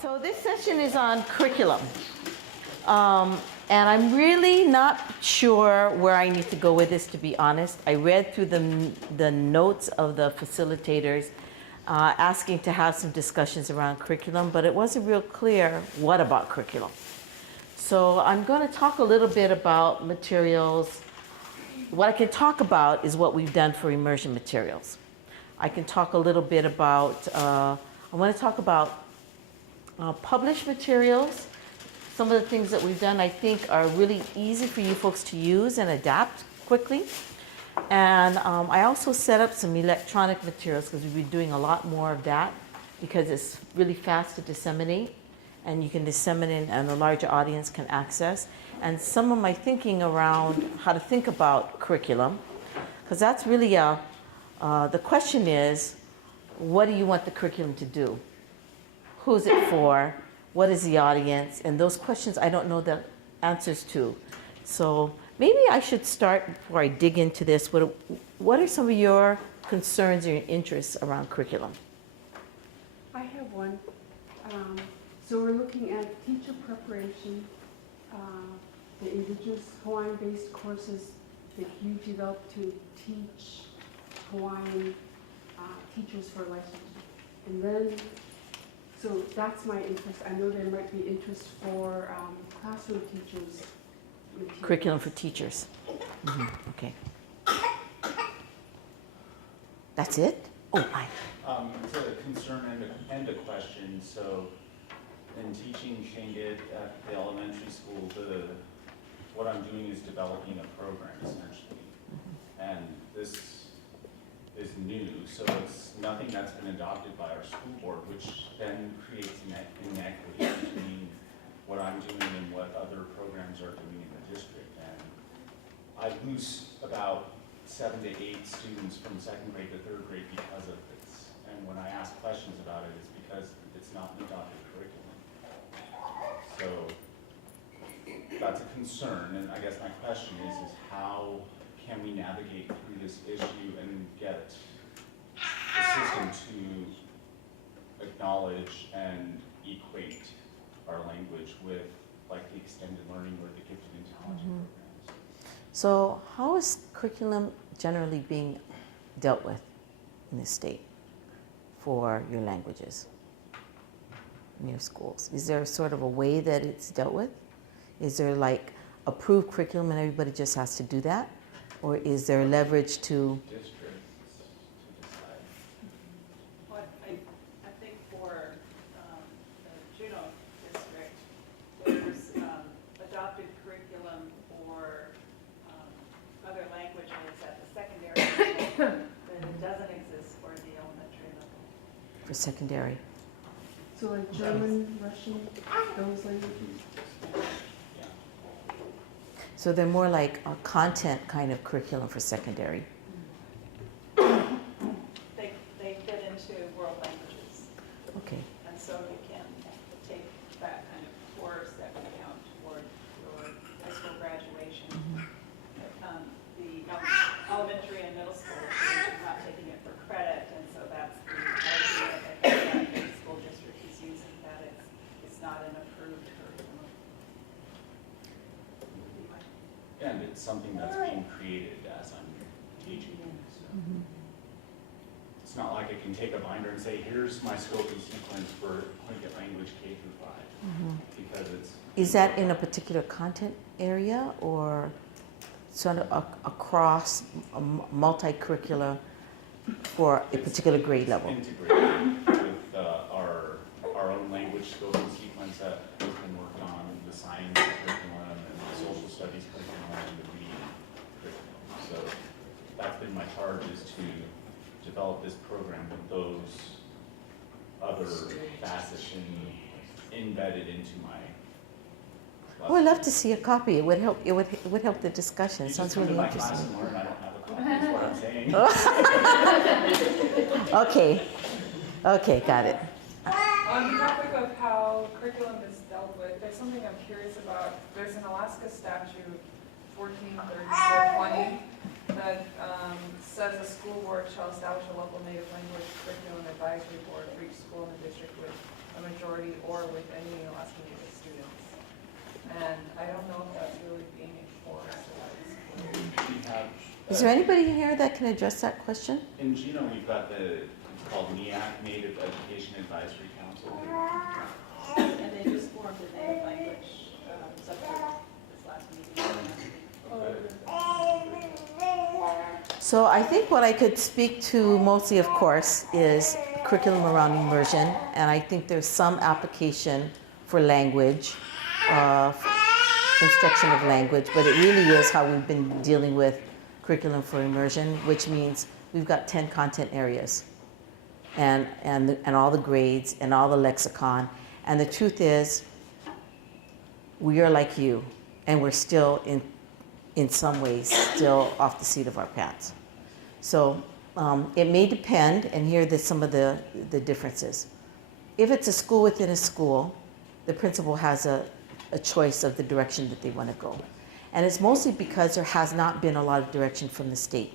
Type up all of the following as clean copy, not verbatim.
So this session is on curriculum. And I'm really not sure where I need to go with this, to be honest. I read through the notes of the facilitators asking to have some discussions around curriculum, but it wasn't real clear what about curriculum. So I'm going to talk a little bit about materials. What I can talk about is what we've done for immersion materials. I can talk a little bit about, I want to talk about published materials. Some of the things that we've done I think are really easy for you folks to use and adapt quickly. And I also set up some electronic materials because we've been doing a lot more of that because it's really fast to disseminate and you can disseminate and a larger audience can access. And some of my thinking around how to think about curriculum, because that's really the question is, what do you want the curriculum to do? Who's it for? What is the audience? And those questions I don't know the answers to. So maybe I should start before I dig into this. What are some of your concerns or your interests around curriculum? I have one. So we're looking at teacher preparation, the Indigenous Hawaiian-based courses that you developed to teach Hawaiian teachers for licensure. And then, so that's my interest. I know there might be interest for classroom teachers. Curriculum for teachers. Mm-hmm. Okay. That's it? Oh, my. It's a concern and a question. So in teaching Shingit at the elementary school, what I'm doing is developing a program essentially. Mm-hmm. And this is new, so it's nothing that's been adopted by our school board, which then creates inequity between what I'm doing and what other programs are doing in the district. And I lose about 7 to 8 students from second grade to third grade because of this. And when I ask questions about it, it's because it's not an adopted curriculum. So that's a concern, and I guess my question is how can we navigate through this issue and get the system to acknowledge and equate our language with like the extended learning or the gifted and talented programs. So how is curriculum generally being dealt with in this state for your languages in your schools? Is there sort of a way that it's dealt with? Is there like approved curriculum and everybody just has to do that? Or is there leverage to Districts to decide. Well, I think for the Juneau district, there's adopted curriculum for other languages at the secondary level, but it doesn't exist for the elementary level. for secondary? So like German, Russian, those languages? So they're more like a content kind of curriculum for secondary. They fit into world languages, Okay. and so you can take that kind of course that would count toward your high school graduation. The elementary and middle school students are not taking it for credit, and so that's the idea that the school district is using, that it's not an approved curriculum. And it's something that's being created as I'm teaching. So it's not like I can take a binder and say, here's my scope and sequence for Tlingit language K through 5, because it's... Is that in a particular content area or sort of across a multi-curricula for a particular grade level? Integrated with our own language scope and sequence that has been worked on, the science curriculum and the social studies curriculum and the reading curriculum. So that's been my charge, is to develop this program with those other facets embedded into my lesson. Oh, I'd love to see a copy. It would help. It would help the discussion. You Sounds just come really to my class interesting. and learn. I don't have a copy, is what I'm saying. Okay. Okay, got it. On the topic of how curriculum is dealt with, there's something I'm curious about. There's an Alaska statute, 143420, that says a school board shall establish a local native language curriculum advisory board for each school in the district with a a majority or with any Alaska Native students. And I don't know if that's really being enforced at the school. We have, Is there anybody here that can address that question? in Gino, we've got it's called NEAC, Native Education Advisory Council. And they just formed a native language subgroup this last meeting. So I think what I could speak to mostly, of course, is curriculum around immersion, and I think there's some application for language, instruction of language, but it really is how we've been dealing with curriculum for immersion, which means we've got 10 content areas, and all the grades and all the lexicon, and the truth is, we are like you, and we're still in some ways still off the seat of our pants. So it may depend, and here are some of the differences. If it's a school within a school, the principal has a choice of the direction that they want to go. And it's mostly because there has not been a lot of direction from the state.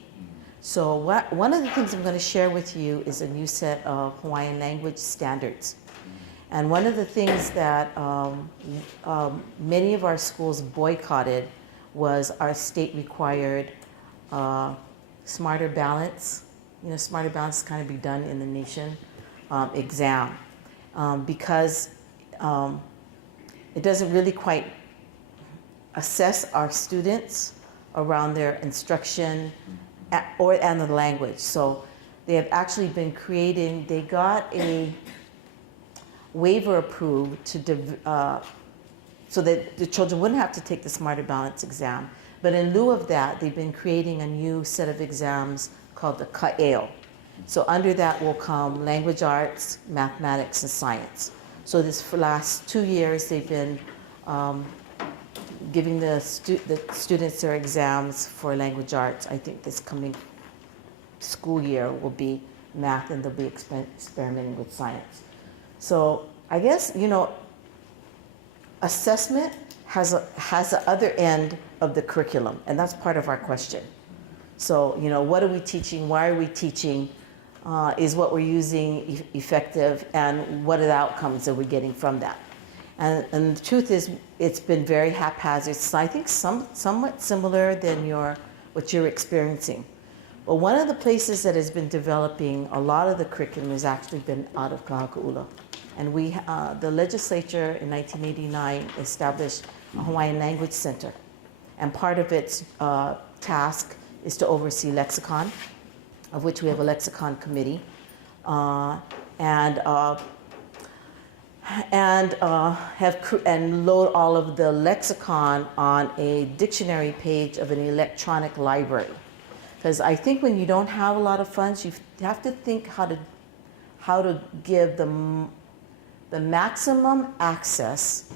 So one of the things I'm going to share with you is a new set of Hawaiian language standards. And one of the things that many of our schools boycotted was our state required Smarter Balance. You know, Smarter Balance kind of be done in the nation exam because it doesn't really quite assess our students around their instruction and the language. So they have actually been creating, they got a waiver approved to so that the children wouldn't have to take the Smarter Balance exam. But in lieu of that, they've been creating a new set of exams called the Kawai'ae'a. So under that will come language arts, mathematics, and science. So for last 2 years, they've been giving the students their exams for language arts. I think this coming school year will be math, and they'll be experimenting with science. So I guess, you know, assessment has the other end of the curriculum, and that's part of our question. So, you know, what are we teaching? Why are we teaching? Is what we're using effective? And what are the outcomes that we're getting from that? And the truth is, it's been very haphazard. So I think somewhat similar than what you're experiencing. But one of the places that has been developing a lot of the curriculum has actually been out of Kahakaula. And the legislature in 1989 established a Hawaiian Language Center. And part of its task is to oversee lexicon, of which we have a lexicon committee, and load all of the lexicon on a dictionary page of an electronic library. Because I think when you don't have a lot of funds, you have to think how to give the maximum access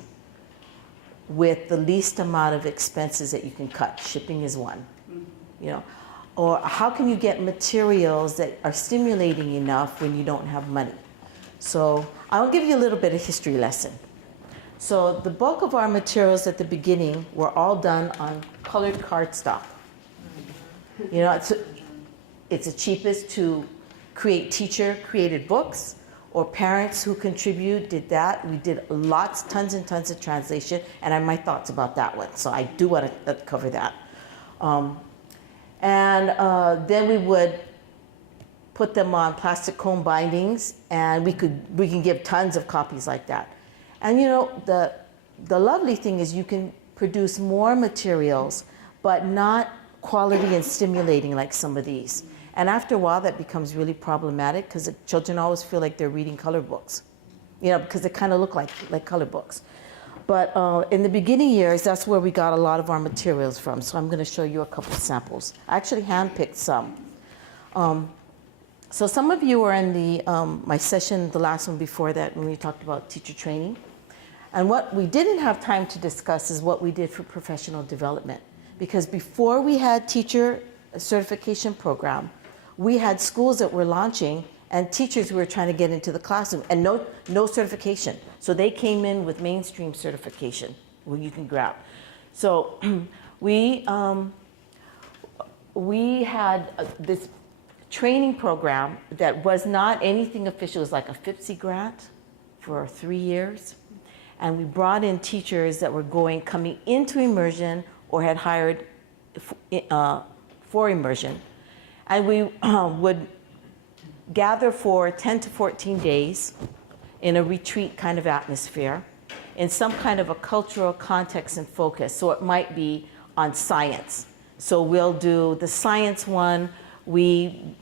with the least amount of expenses that you can cut. Shipping is one, you know. Or how can you get materials that are stimulating enough when you don't have money? So I'll give you a little bit of history lesson. So the bulk of our materials at the beginning were all done on colored cardstock. You know, it's the cheapest to create teacher-created books, or parents who contribute did that. We did tons and tons of translation, and I have my thoughts about that one. So I do want to cover that. Then we would put them on plastic cone bindings, and we can give tons of copies like that. And you know, the lovely thing is you can produce more materials, but not quality and stimulating like some of these. And after a while, that becomes really problematic because the children always feel like they're reading color books, you know, because they kind of look like color books. But in the beginning years, that's where we got a lot of our materials from. So I'm going to show you a couple of samples. I actually handpicked some. So some of you were in my session, the last one before that, when we talked about teacher training. And what we didn't have time to discuss is what we did for professional development. Because before we had teacher certification program, we had schools that were launching and teachers who were trying to get into the classroom and no certification. So they came in with mainstream certification, where you can grab. So we had this training program that was not anything official. It was like a FIPSI grant. for 3 years. And we brought in teachers that were coming into immersion or had hired for immersion. And we would gather for 10 to 14 days in a retreat kind of atmosphere in some kind of a cultural context and focus. So it might be on science. So we'll do the science one. We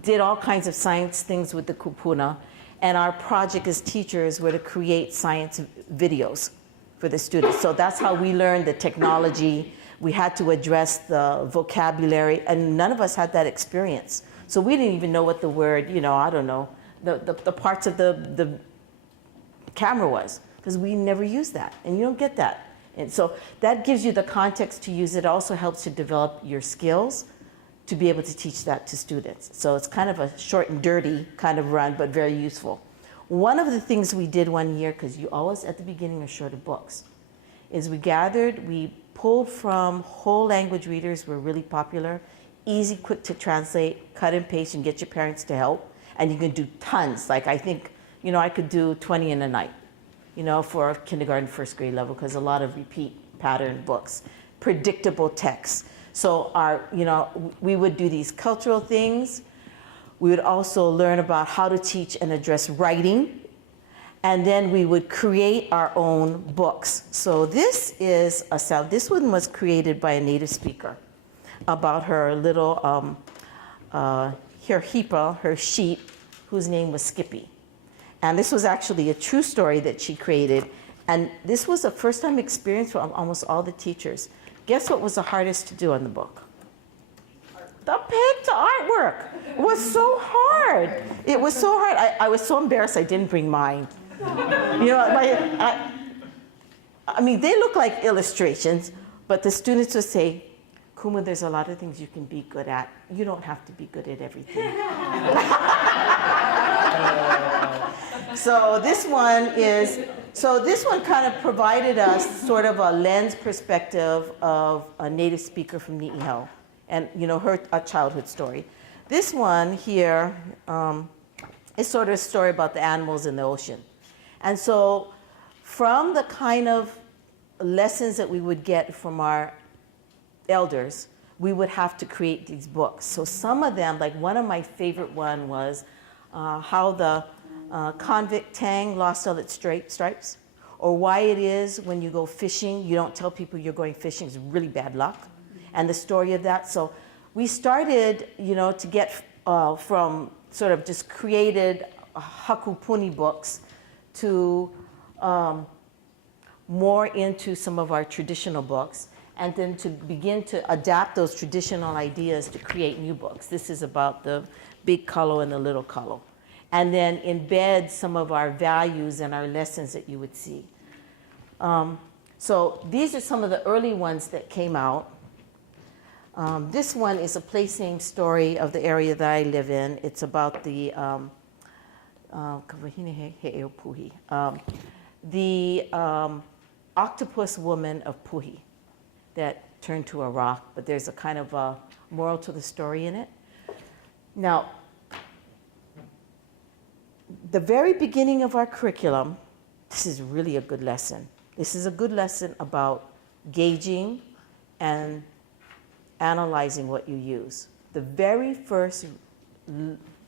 did all kinds of science things with the kupuna. And our project as teachers were to create science videos for the students. So that's how we learned the technology. We had to address the vocabulary, and none of us had that experience. So we didn't even know what the word, I don't know, the parts of the camera was, because we never used that, and you don't get that. And so that gives you the context to use. It also helps to develop your skills to be able to teach that to students. So it's kind of a short and dirty kind of run, but very useful. One of the things we did one year, because you always at the beginning are short of books, is we pulled from whole language readers were really popular, easy, quick to translate, cut and paste and get your parents to help. And you can do tons. Like I think, I could do 20 in a night, for kindergarten, first grade level, because a lot of repeat pattern books, predictable texts. So we would do these cultural things. We would also learn about how to teach and address writing. And then we would create our own books. So this is this one was created by a native speaker about her little, her hipa, her sheep, whose name was Skippy. And this was actually a true story that she created. And this was a first-time experience for almost all the teachers. Guess what was the hardest to do on the book? The pig to artwork. It was so hard. It was so hard. I was so embarrassed I didn't bring mine. I mean, they look like illustrations, but the students would say, Kuma, there's a lot of things you can be good at. You don't have to be good at everything. So this one kind of provided us sort of a lens perspective of a native speaker from Ni'ihau and, her childhood story. This one here is sort of a story about the animals in the ocean. And so from the kind of lessons that we would get from our elders, we would have to create these books. So some of them, like one of my favorite one was how the convict Tang lost all its stripes, or why it is when you go fishing, you don't tell people you're going fishing. It's really bad luck. And the story of that. So we started, to get from sort of just created hakupuni books to more into some of our traditional books, and then to begin to adapt those traditional ideas to create new books. This is about the big kalo and the little kalo. And then embed some of our values and our lessons that you would see. So these are some of the early ones that came out. This one is a place name story of the area that I live in. It's about the octopus woman of Puhi that turned to a rock, but there's a kind of a moral to the story in it. Now, the very beginning of our curriculum, this is really a good lesson. This is a good lesson about gauging and analyzing what you use. The very first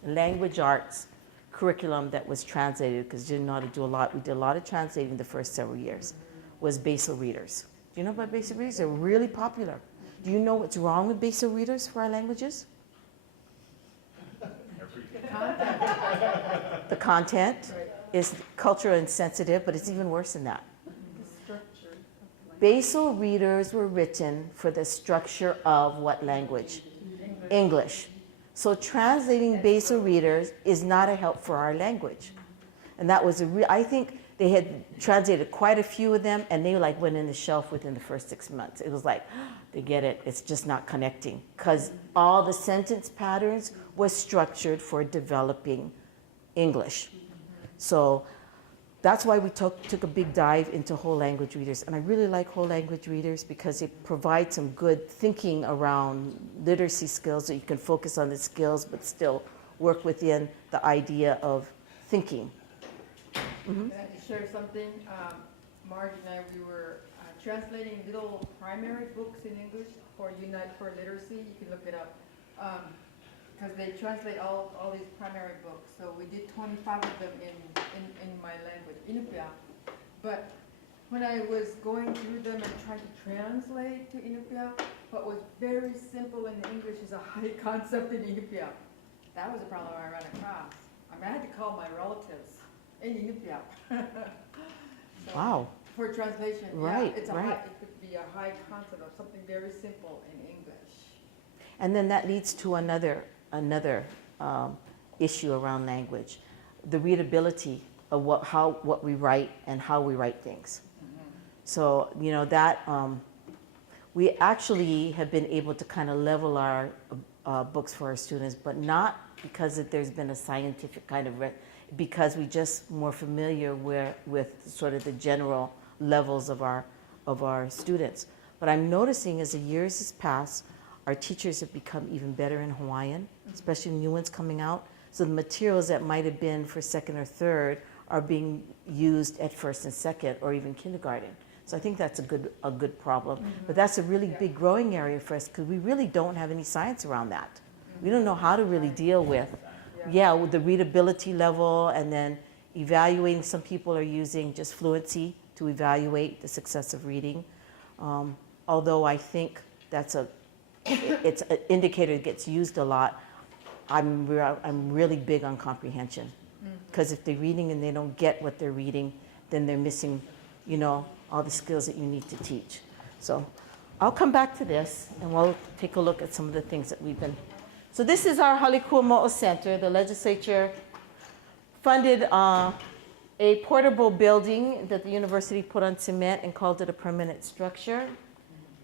language arts curriculum that was translated, because we didn't know how to do a lot, we did a lot of translating the first several years, was basal readers. Do you know about basal readers? They're really popular. Do you know what's wrong with basal readers for our languages? The content is cultural and sensitive, but it's even worse than that. Basal readers were written for the structure of what language? English. So translating basal readers is not a help for our language. And that was I think they had translated quite a few of them, and they went in the shelf within the first 6 months. It was like, they get it, it's just not connecting. Because all the sentence patterns was structured for developing English. So that's why we took a big dive into whole language readers. And I really like whole language readers because it provides some good thinking around literacy skills, so you can focus on the skills but still work within the idea of thinking. Mhm. Can I just share something? Marge and I, we were translating little primary books in English for Unite for Literacy. You can look it up. Because they translate all these primary books. So we did 25 of them in my language, Inupiaq. But when I was going through them and trying to translate to Inupiaq, what was very simple in English is a high concept in Inupiaq. That was a problem I ran across. I mean, I had to call my relatives in Inupiaq. So, Wow. for translation, Right, yeah, it's right. it could be a high concept of something very simple in English. And then that leads to another issue around language, the readability of what we write and how we write things. So, you know, that we actually have been able to kind of level our books for our students, but not because there's been a scientific kind of, because we just more familiar with sort of the general levels of our students. But I'm noticing as the years has passed, our teachers have become even better in Hawaiian, especially new ones coming out. So the materials that might have been for second or third are being used at first and second or even kindergarten. So I think that's a good problem. But that's a really big growing area for us because we really don't have any science around that. We don't know how to really deal with, with the readability level, and then evaluating. Some people are using just fluency to evaluate the success of reading. Although I think it's an indicator that gets used a lot. I'm really big on comprehension, because if they're reading and they don't get what they're reading, then they're missing, you know, all the skills that you need to teach. So I'll come back to this and we'll take a look at some of the things that we've been. So this is our Halikuamo'o Center. The legislature funded a portable building that the university put on cement and called it a permanent structure.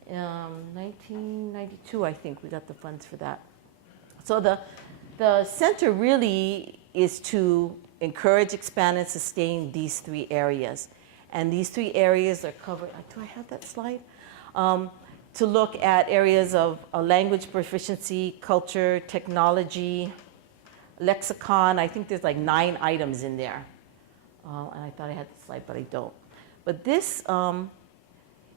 1992, I think, we got the funds for that. So the center really is to encourage, expand, and sustain these three areas. And these three areas are covered, do I have that slide? To look at areas of language proficiency, culture, technology, lexicon. I think there's like 9 items in there. And I thought I had the slide, but I don't. But this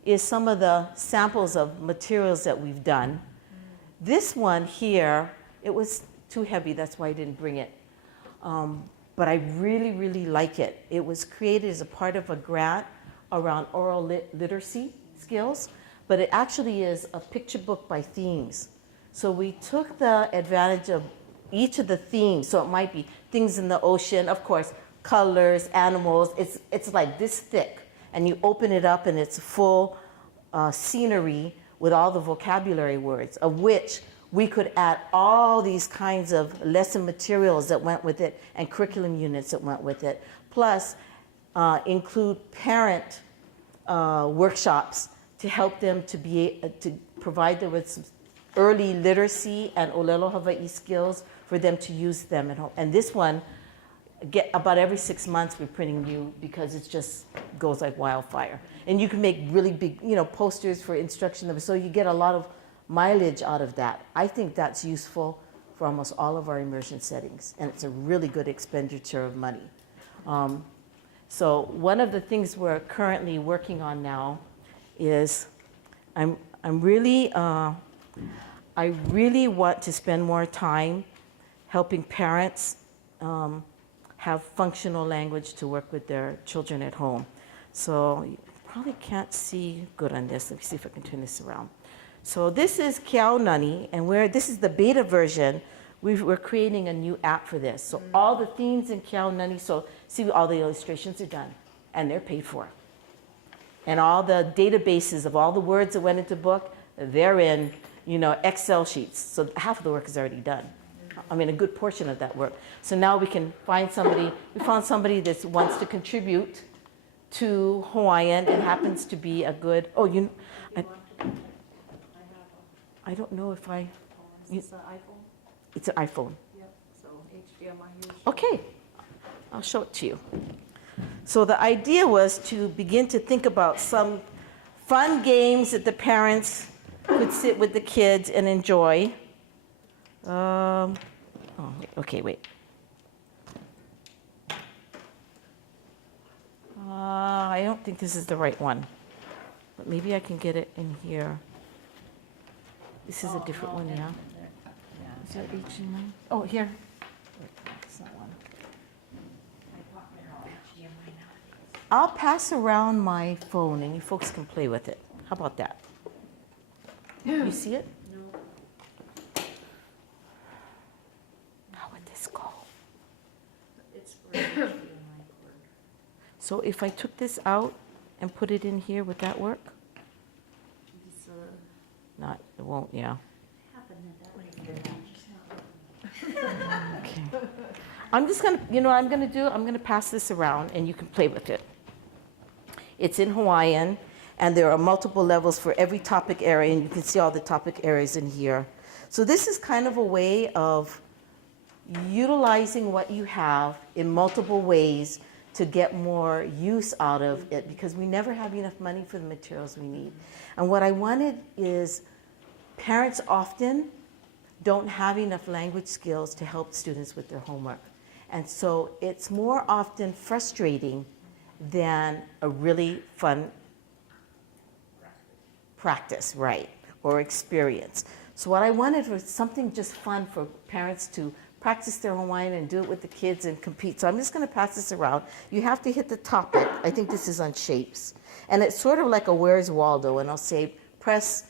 is some of the samples of materials that we've done. This one here, it was too heavy, that's why I didn't bring it. But I really, really like it. It was created as a part of a grant around oral literacy skills, but it actually is a picture book by themes. So we took the advantage of each of the themes. So it might be things in the ocean, of course, colors, animals. It's like this thick, and you open it up and it's full scenery with all the vocabulary words, of which we could add all these kinds of lesson materials that went with it and curriculum units that went with it, plus include parent workshops to help them to provide them with some early literacy and Olelo Hawaii skills for them to use them at home. And this one, about every 6 months we're printing new, because it just goes like wildfire. And you can make really big, you know, posters for instruction, so you get a lot of mileage out of that. I think that's useful for almost all of our immersion settings, and it's a really good expenditure of money. So one of the things we're currently working on now is I really want to spend more time helping parents have functional language to work with their children at home. So you probably can't see good on this. Let me see if I can turn this around. So this is Keaunani, and this is the beta version. We're creating a new app for this. So all the themes in Keaunani, so see, all the illustrations are done, and they're paid for. And all the databases of all the words that went into the book, they're in, you know, Excel sheets. So half of the work is already done. I mean, a good portion of that work. So now we can find somebody. We found somebody that wants to contribute to Hawaiian and happens to be a good. Oh, I don't know if I. It's an iPhone? It's an iPhone. Yep, so HDMI here. Okay, I'll show it to you. So the idea was to begin to think about some fun games that the parents could sit with the kids and enjoy. Okay, wait. I don't think this is the right one, but maybe I can get it in here. This is a different one, yeah? Is that HDMI? Oh, here. Wait, that's not one. I'll pass around my phone and you folks can play with it. How about that? You see it? No, How would this go? it's really HDMI cord. So if I took this out and put it in here, would that work? It's Not, it won't, yeah. happened that way. Okay. I'm just gonna, you know what I'm gonna do? I'm gonna pass this around and you can play with it. It's in Hawaiian and there are multiple levels for every topic area and you can see all the topic areas in here. So this is kind of a way of utilizing what you have in multiple ways to get more use out of it because we never have enough money for the materials we need. And what I wanted is parents often don't have enough language skills to help students with their homework. And so it's more often frustrating than a really fun practice, right, or experience. So what I wanted was something just fun for parents to practice their Hawaiian and do it with the kids and compete. So I'm just going to pass this around. You have to hit the topic. I think this is on shapes. And it's sort of like a Where's Waldo, and I'll say press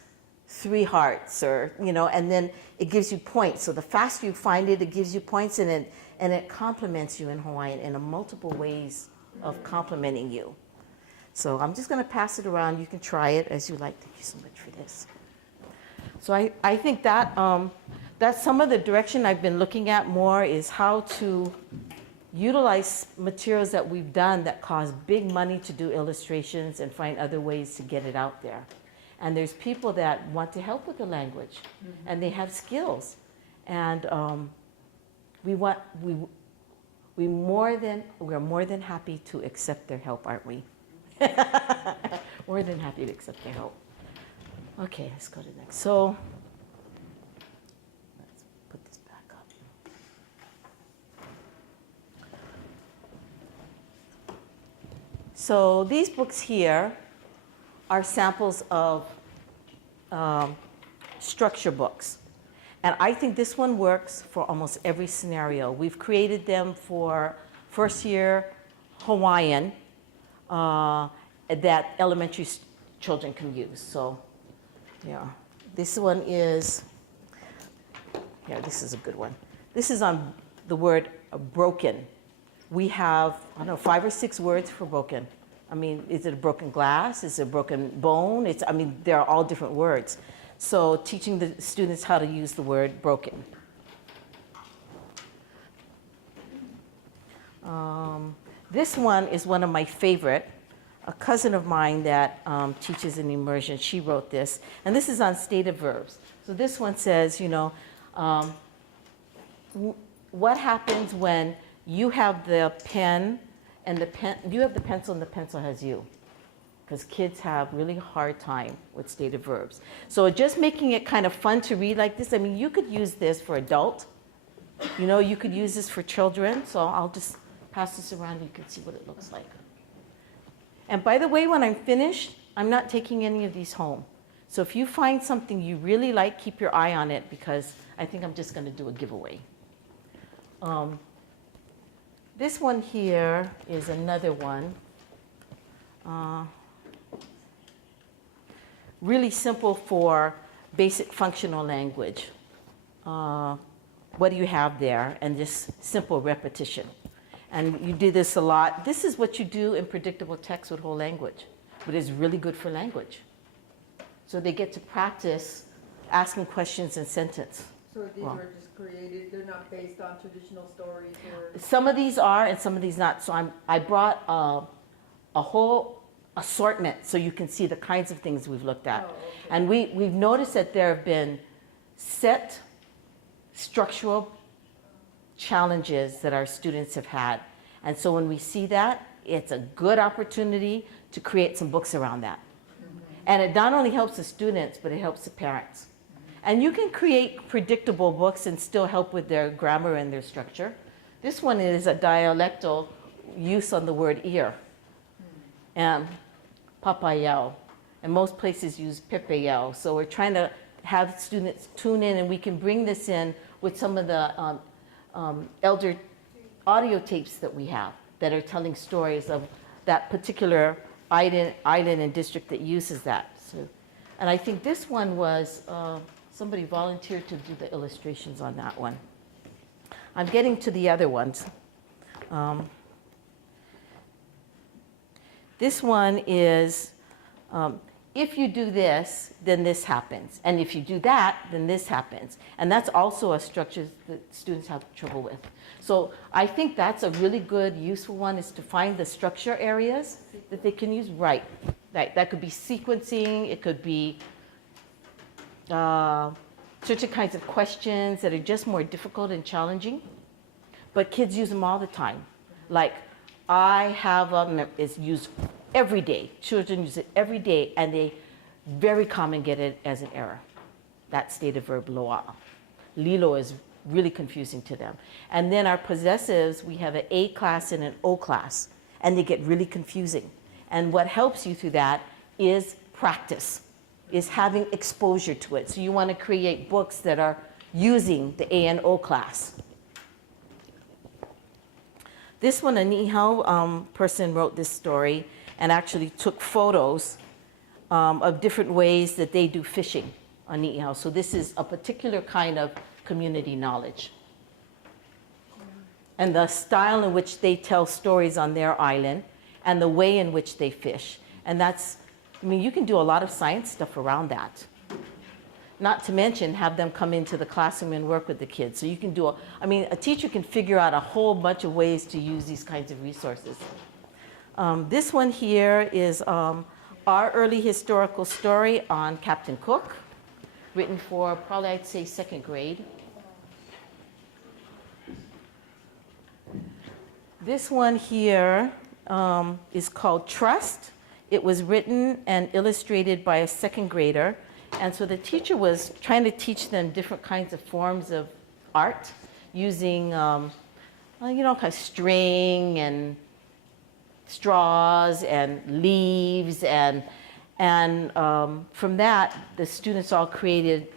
3 hearts or, you know, and then it gives you points. So the faster you find it, it gives you points and it compliments you in Hawaiian in a multiple ways of complimenting you. So I'm just going to pass it around. You can try it as you like. Thank you so much for this. So I think that that's some of the direction I've been looking at more is how to utilize materials that we've done that cost big money to do illustrations and find other ways to get it out there. And there's people that want to help with the language and they have skills. And we're more than happy to accept their help, aren't we? More than happy to accept their help. Okay, let's go to the next. So let's put this back up. So these books here are samples of structure books. And I think this one works for almost every scenario. We've created them for first year Hawaiian that elementary children can use. So, yeah, this one is, yeah, this is a good one. This is on the word broken. We have, I don't know, 5 or 6 words for broken. I mean, is it a broken glass? Is it a broken bone? I mean, there are all different words. So teaching the students how to use the word broken. This one is one of my favorite. A cousin of mine that teaches in immersion, she wrote this. And this is on stative verbs. So this one says, you know, what happens when you have the pen and you have the pencil and the pencil has you? Because kids have really hard time with stative verbs. So just making it kind of fun to read like this, I mean, you could use this for adult. You know, you could use this for children. So I'll just pass this around and you can see what it looks like. And by the way, when I'm finished, I'm not taking any of these home. So if you find something you really like, keep your eye on it because I think I'm just going to do a giveaway. This one here is another one. Really simple for basic functional language. What do you have there? And just simple repetition. And you do this a lot. This is what you do in predictable text with whole language, but it's really good for language. So they get to practice asking questions in sentence. So these were just created, they're not based on traditional stories or? Some of these are and some of these not. So I brought a whole assortment so you can see the kinds of things we've looked at. Oh, okay. And we've noticed that there have been set structural challenges that our students have had. And so when we see that, it's a good opportunity to create some books around that. Mm-hmm. And it not only helps the students, but it helps the parents. Mm-hmm. And you can create predictable books and still help with their grammar and their structure. This one is a dialectal use on the word ear. and papayao. And most places use pepeyao. So we're trying to have students tune in, and we can bring this in with some of the elder audio tapes that we have that are telling stories of that particular island and district that uses that. So, and I think this one was, somebody volunteered to do the illustrations on that one. I'm getting to the other ones. This one is, if you do this, then this happens. And if you do that, then this happens. And that's also a structure that students have trouble with. So I think that's a really good, useful one, is to find the structure areas that they can use. Right. That could be sequencing. It could be certain kinds of questions that are just more difficult and challenging. But kids use them all the time. Like, I have is used every day. Children use it every day, and they very common get it as an error. That stative verb loa. Lilo is really confusing to them. And then our possessives, we have an A class and an O class, and they get really confusing. And what helps you through that is practice, is having exposure to it. So you want to create books that are using the A and O class. This one, a Nihao person wrote this story and actually took photos of different ways that they do fishing on Nihao. So this is a particular kind of community knowledge. And the style in which they tell stories on their island and the way in which they fish. And that's, I mean, you can do a lot of science stuff around that. Not to mention have them come into the classroom and work with the kids. So you can do, a teacher can figure out a whole bunch of ways to use these kinds of resources. This one here is our early historical story on Captain Cook, written for probably, I'd say, second grade. This one here is called Trust. It was written and illustrated by a second grader. And so the teacher was trying to teach them different kinds of forms of art using, kind of string and straws and leaves. And from that, the students all created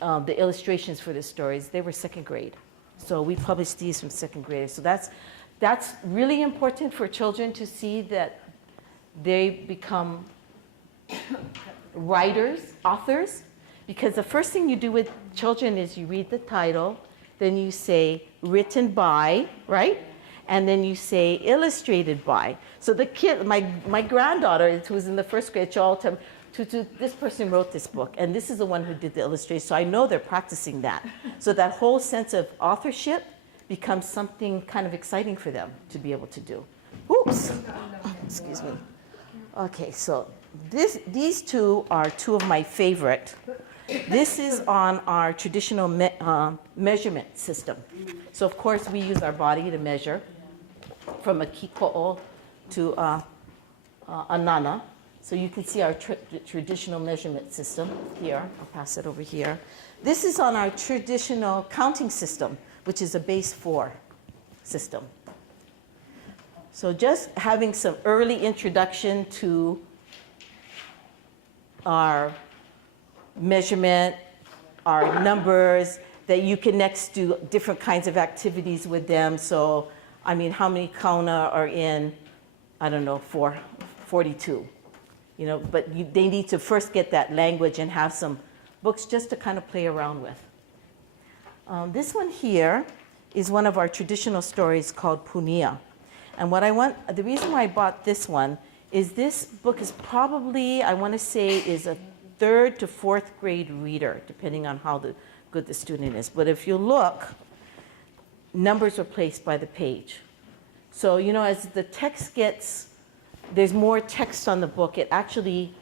the illustrations for the stories. They were second grade. So we published these from second graders. So that's really important for children to see that they become writers, authors, because the first thing you do with children is you read the title, then you say written by, right? And then you say illustrated by. So the kid, my granddaughter, who was in the first grade, she all tell me, Tutu, this person wrote this book, and this is the one who did the illustration. So I know they're practicing that. So that whole sense of authorship becomes something kind of exciting for them to be able to do. Oops, excuse me. Okay, so these two are two of my favorite. This is on our traditional measurement system. So of course we use our body to measure from a kiko'o to a nana. So you can see our traditional measurement system here. I'll pass it over here. This is on our traditional counting system, which is a base 4 system. So just having some early introduction to our measurement, our numbers, that you can next do different kinds of activities with them. So, how many kauna are in, 42, but they need to first get that language and have some books just to kind of play around with. This one here is one of our traditional stories called Punia. And the reason why I bought this one is this book is probably, I want to say, is a 3rd to 4th grade reader, depending on how good the student is. But if you look, numbers are placed by the page. So, as the text there's more text on the book, it actually,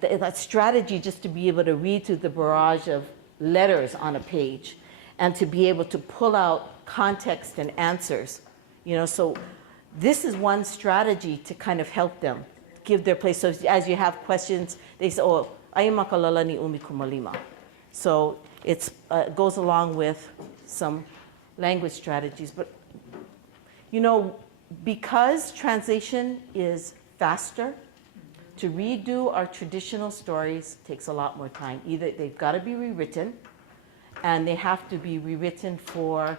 that strategy just to be able to read through the barrage of letters on a page and to be able to pull out context and answers, so this is one strategy to kind of help them give their place. So as you have questions, they say, oh, ai makalala ni umi kumalima. So it goes along with some language strategies. But, because translation is faster To redo our traditional stories takes a lot more time. Either they've got to be rewritten, and they have to be rewritten for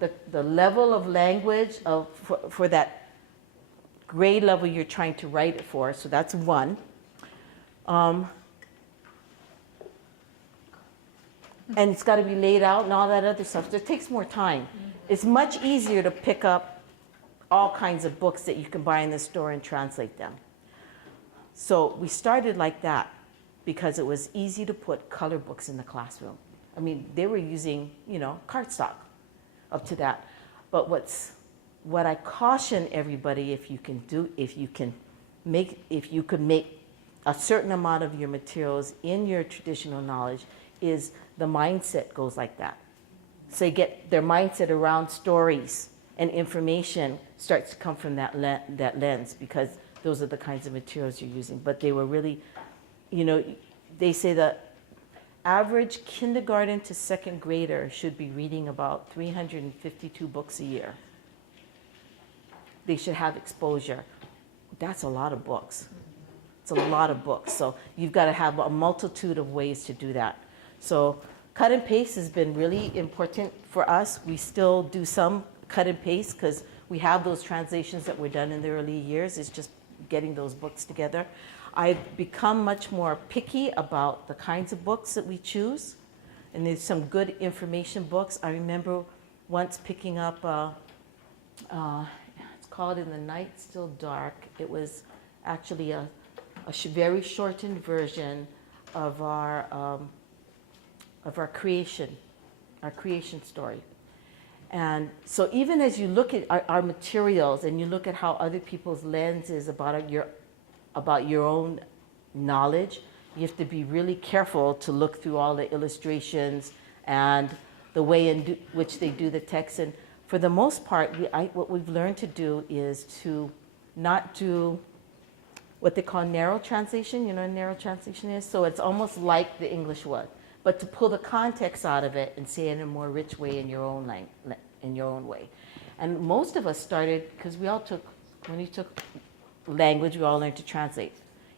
the level of language for that grade level you're trying to write it for. So that's one. And it's got to be laid out and all that other stuff. So it takes more time. It's much easier to pick up all kinds of books that you can buy in the store and translate them. So we started like that because it was easy to put color books in the classroom. I mean, they were using, cardstock up to that. But what I caution everybody, if you could make a certain amount of your materials in your traditional knowledge, is the mindset goes like that. So they get their mindset around stories, and information starts to come from that lens, because those are the kinds of materials you're using. But they were really, they say the average kindergarten to second grader should be reading about 352 books a year. They should have exposure. That's a lot of books. It's a lot of books. So you've got to have a multitude of ways to do that. So cut and paste has been really important for us. We still do some cut and paste because we have those translations that were done in the early years. It's just getting those books together. I've become much more picky about the kinds of books that we choose. And there's some good information books. I remember once picking up, it's called In the Night Still Dark. It was actually a very shortened version of our creation story. And so even as you look at our materials and you look at how other people's lens is about your own knowledge, you have to be really careful to look through all the illustrations and the way in which they do the text. And for the most part, what we've learned to do is to not do what they call narrow translation. You know what narrow translation is? So it's almost like the English word, but to pull the context out of it and say it in a more rich way in your own way. And most of us started, because when you took language, we all learned to translate.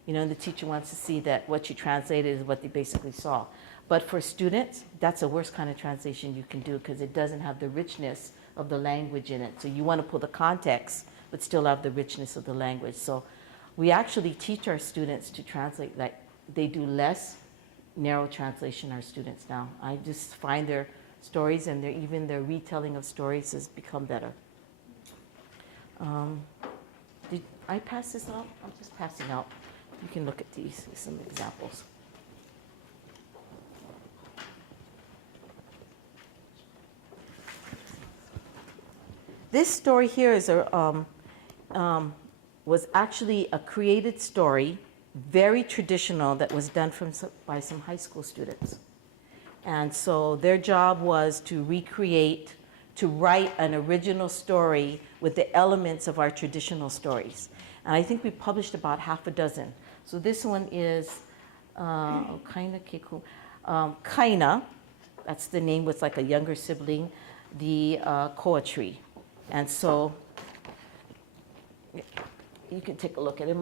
And the teacher wants to see that what you translated is what they basically saw. But for students, that's the worst kind of translation you can do, because it doesn't have the richness of the language in it. So you want to pull the context, but still have the richness of the language. So we actually teach our students to translate, like they do less narrow translation, our students now. I just find their stories and even their retelling of stories has become better. Did I pass this out? I'm just passing out. You can look at these, some examples. This story here is was actually a created story, very traditional, that was done by some high school students. And so their job was to write an original story with the elements of our traditional stories. And I think we published about half a dozen. So this one is Kaina Keku. Kaina, that's the name with like a younger sibling, the koa tree. And so you can take a look at it.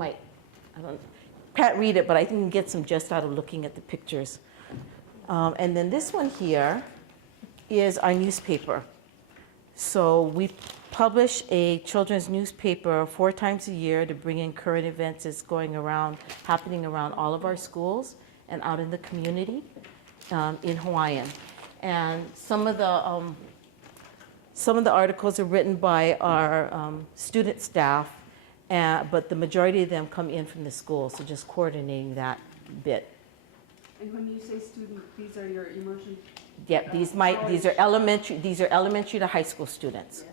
Can't read it, but I can get some just out of looking at the pictures. And then this one here is our newspaper. So we publish a children's newspaper 4 times a year to bring in current events that's happening around all of our schools and out in the community in Hawaiian. And some of the articles are written by our student staff, but the majority of them come in from the school, so just coordinating that bit. And when you say student, these are your immersion? Yeah, these are elementary to high school students.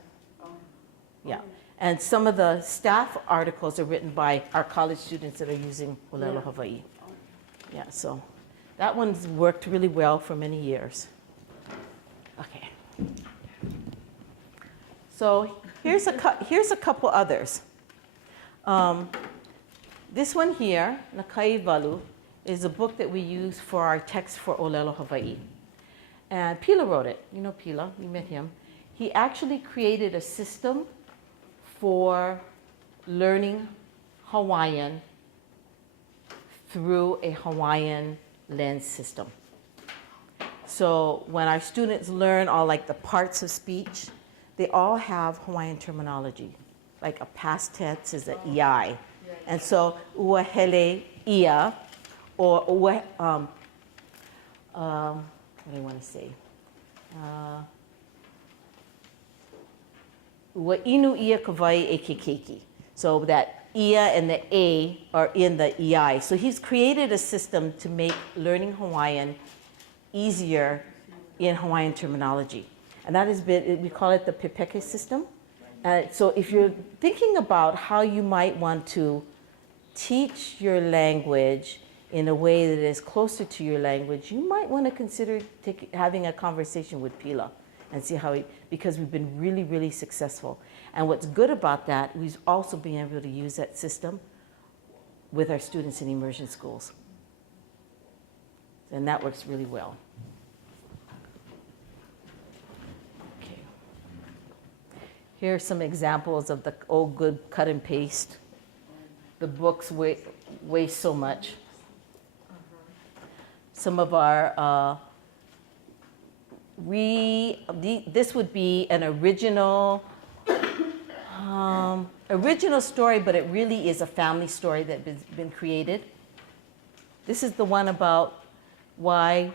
Yeah. And some of the staff articles are written by our college students that are using Olelo Hawaii. Yeah, so that one's worked really well for many years. Okay. So here's a couple others. This one here, Nakai Walu, is a book that we use for our text for Olelo Hawaii. And Pila wrote it. You know Pila, you met him. He actually created a system for learning Hawaiian through a Hawaiian lens system. So when our students learn all like the parts of speech, they all have Hawaiian terminology. Like a past tense is an iai. And so ua hele ia, or ua, what do I want to say? Ua inu ia Kawai'ae'a ke keiki. So that ia and the a are in the iai. So he's created a system to make learning Hawaiian easier in Hawaiian terminology. And that has been, we call it the Pepeke system. So if you're thinking about how you might want to teach your language in a way that is closer to your language, you might want to consider having a conversation with Pila and see how because we've been really, really successful. And what's good about that, we've also been able to use that system with our students in immersion schools. And that works really well. Okay. Here are some examples of the old good cut and paste. The books weigh so much. Some of our, this would be an original story, but it really is a family story that has been created. This is the one about why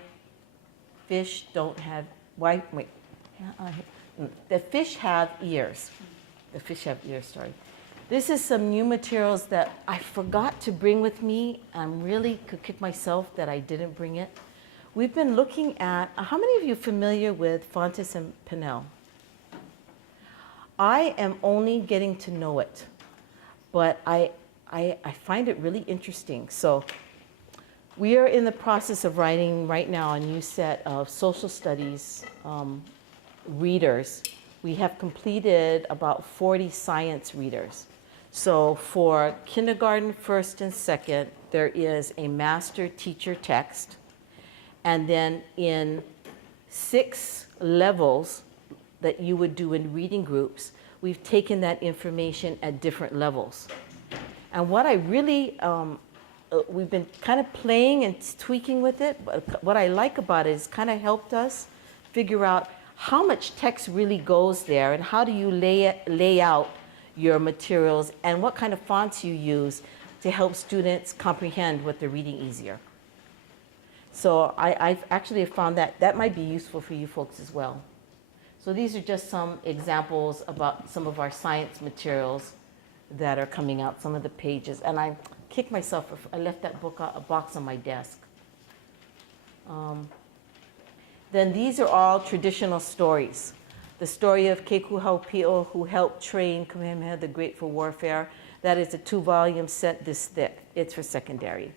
fish don't have, the fish have ears. The fish have ears, sorry. This is some new materials that I forgot to bring with me. I'm really could kick myself that I didn't bring it. We've been looking at, how many of you are familiar with Fontes and Pinnell? I am only getting to know it, but I find it really interesting. So we are in the process of writing right now a new set of social studies readers. We have completed about 40 science readers. So for kindergarten, first and second, there is a master teacher text. And then in 6 levels that you would do in reading groups, we've taken that information at different levels. And what I really, we've been kind of playing and tweaking with it, but what I like about it is kind of helped us figure out how much text really goes there and how do you lay out your materials and what kind of fonts you use to help students comprehend what they're reading easier. So I've actually found that might be useful for you folks as well. So these are just some examples about some of our science materials that are coming out, some of the pages. And I kicked myself if I left that a box on my desk. Then these are all traditional stories. The story of Keiki Kawai'ae'a, who helped train Kamehameha the Great for warfare. That is a 2-volume set this thick. It's for secondary.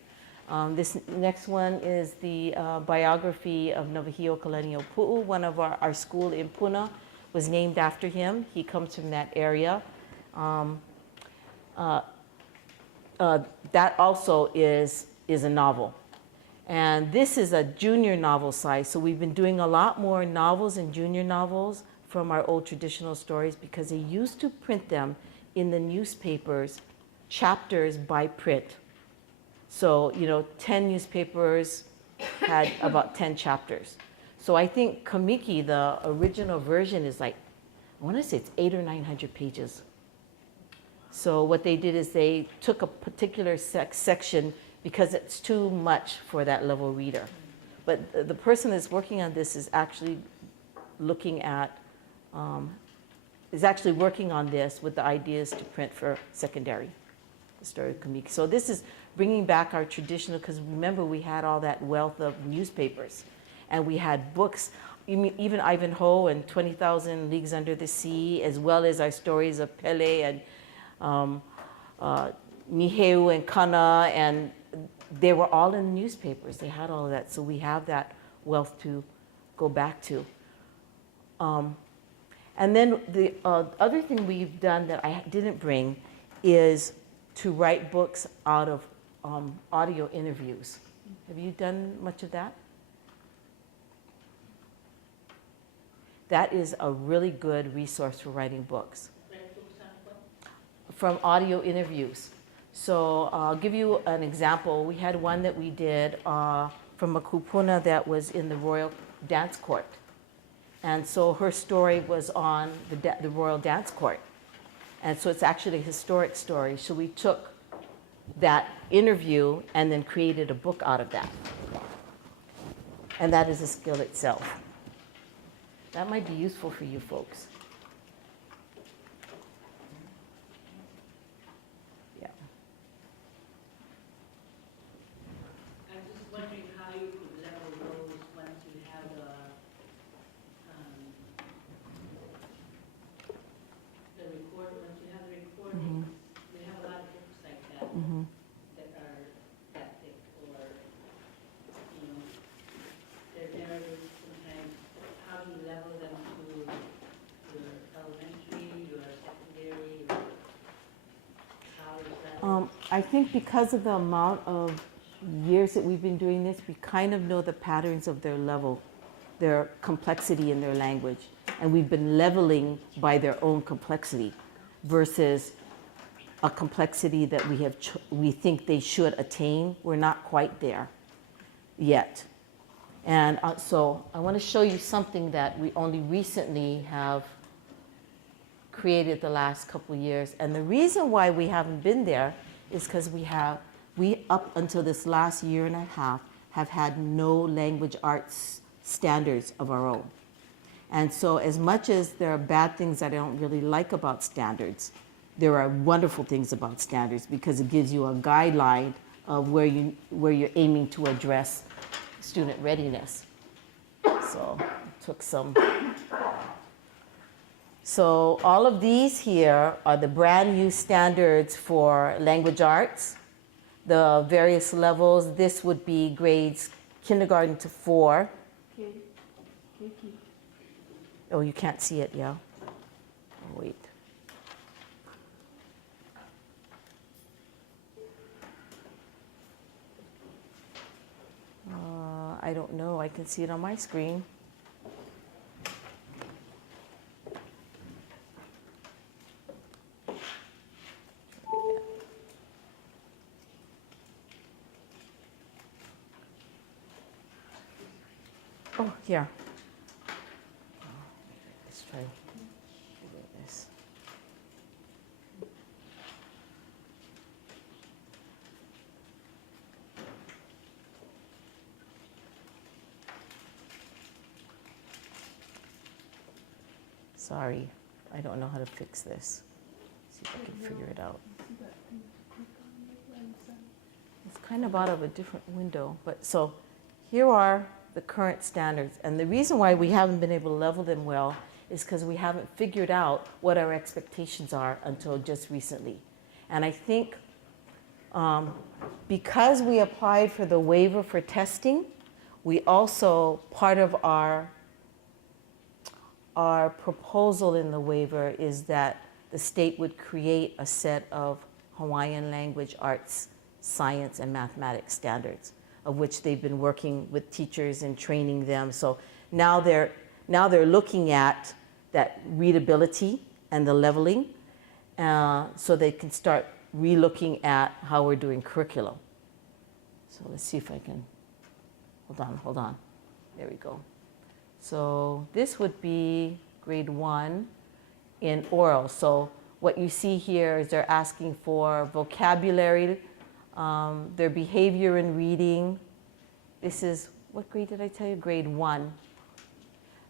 This next one is the biography of Navahio Kalani'o Pu'u. One of our school in Puna was named after him. He comes from that area. That also is a novel. And this is a junior novel size. So we've been doing a lot more novels and junior novels from our old traditional stories because they used to print them in the newspapers, chapters by print. So, 10 newspapers had about 10 chapters. So I think Kamiki, the original version, is like, I want to say it's 800 or 900 pages. So what they did is they took a particular section because it's too much for that level reader. But the person that's working on this is actually looking at, is actually working on this with the ideas to print for secondary, the story of Kamiki. So this is bringing back our traditional, because remember we had all that wealth of newspapers and we had books, even Ivanhoe and 20,000 Leagues Under the Sea, as well as our stories of Pele and Niheu and Kana, and they were all in the newspapers. They had all of that. So we have that wealth to go back to. And then the other thing we've done that I didn't bring is to write books out of audio interviews. Have you done much of that? That is a really good resource for writing books. From audio interviews. So I'll give you an example. We had one that we did from a kupuna that was in the Royal Dance Court. And so her story was on the Royal Dance Court. And so it's actually a historic story. So we took that interview and then created a book out of that. And that is a skill itself. That might be useful for you folks. Yeah. I'm just wondering how you could level those once you have the record, once you have the recordings. We have a lot of books like that Mm-hmm. that are that thick, or, you know, they're narratives sometimes. How do you level them to your elementary, your secondary, or how is that? I think because of the amount of years that we've been doing this, we kind of know the patterns of their level, their complexity in their language. And we've been leveling by their own complexity versus a complexity that we think they should attain. We're not quite there yet. And so I want to show you something that we only recently have created the last couple of years. And the reason why we haven't been there is because we up until this last year and a half have had no language arts standards of our own. And so as much as there are bad things that I don't really like about standards, there are wonderful things about standards because it gives you a guideline of where you're aiming to address student readiness. So took some. So all of these here are the brand new standards for language arts, the various levels. This would be grades kindergarten to 4. Keiki. Oh, you can't see it, yeah? Oh, wait. I don't know. I can see it on my screen. Oh, here. Let's try doing this. Sorry, I don't know how to fix this. See if I can figure it out. It's kind of out of a different window, but so here are the current standards. And the reason why we haven't been able to level them well is because we haven't figured out what our expectations are until just recently. And I think because we applied for the waiver for testing, we also, part of our proposal in the waiver is that the state would create a set of Hawaiian language, arts, science, and mathematics standards, of which they've been working with teachers and training them. So now they're looking at that readability and the leveling, so they can start re-looking at how we're doing curriculum. So let's see if I can, hold on. There we go. So this would be grade 1 in oral. So what you see here is they're asking for vocabulary, their behavior in reading. This is, what grade did I tell you? Grade 1.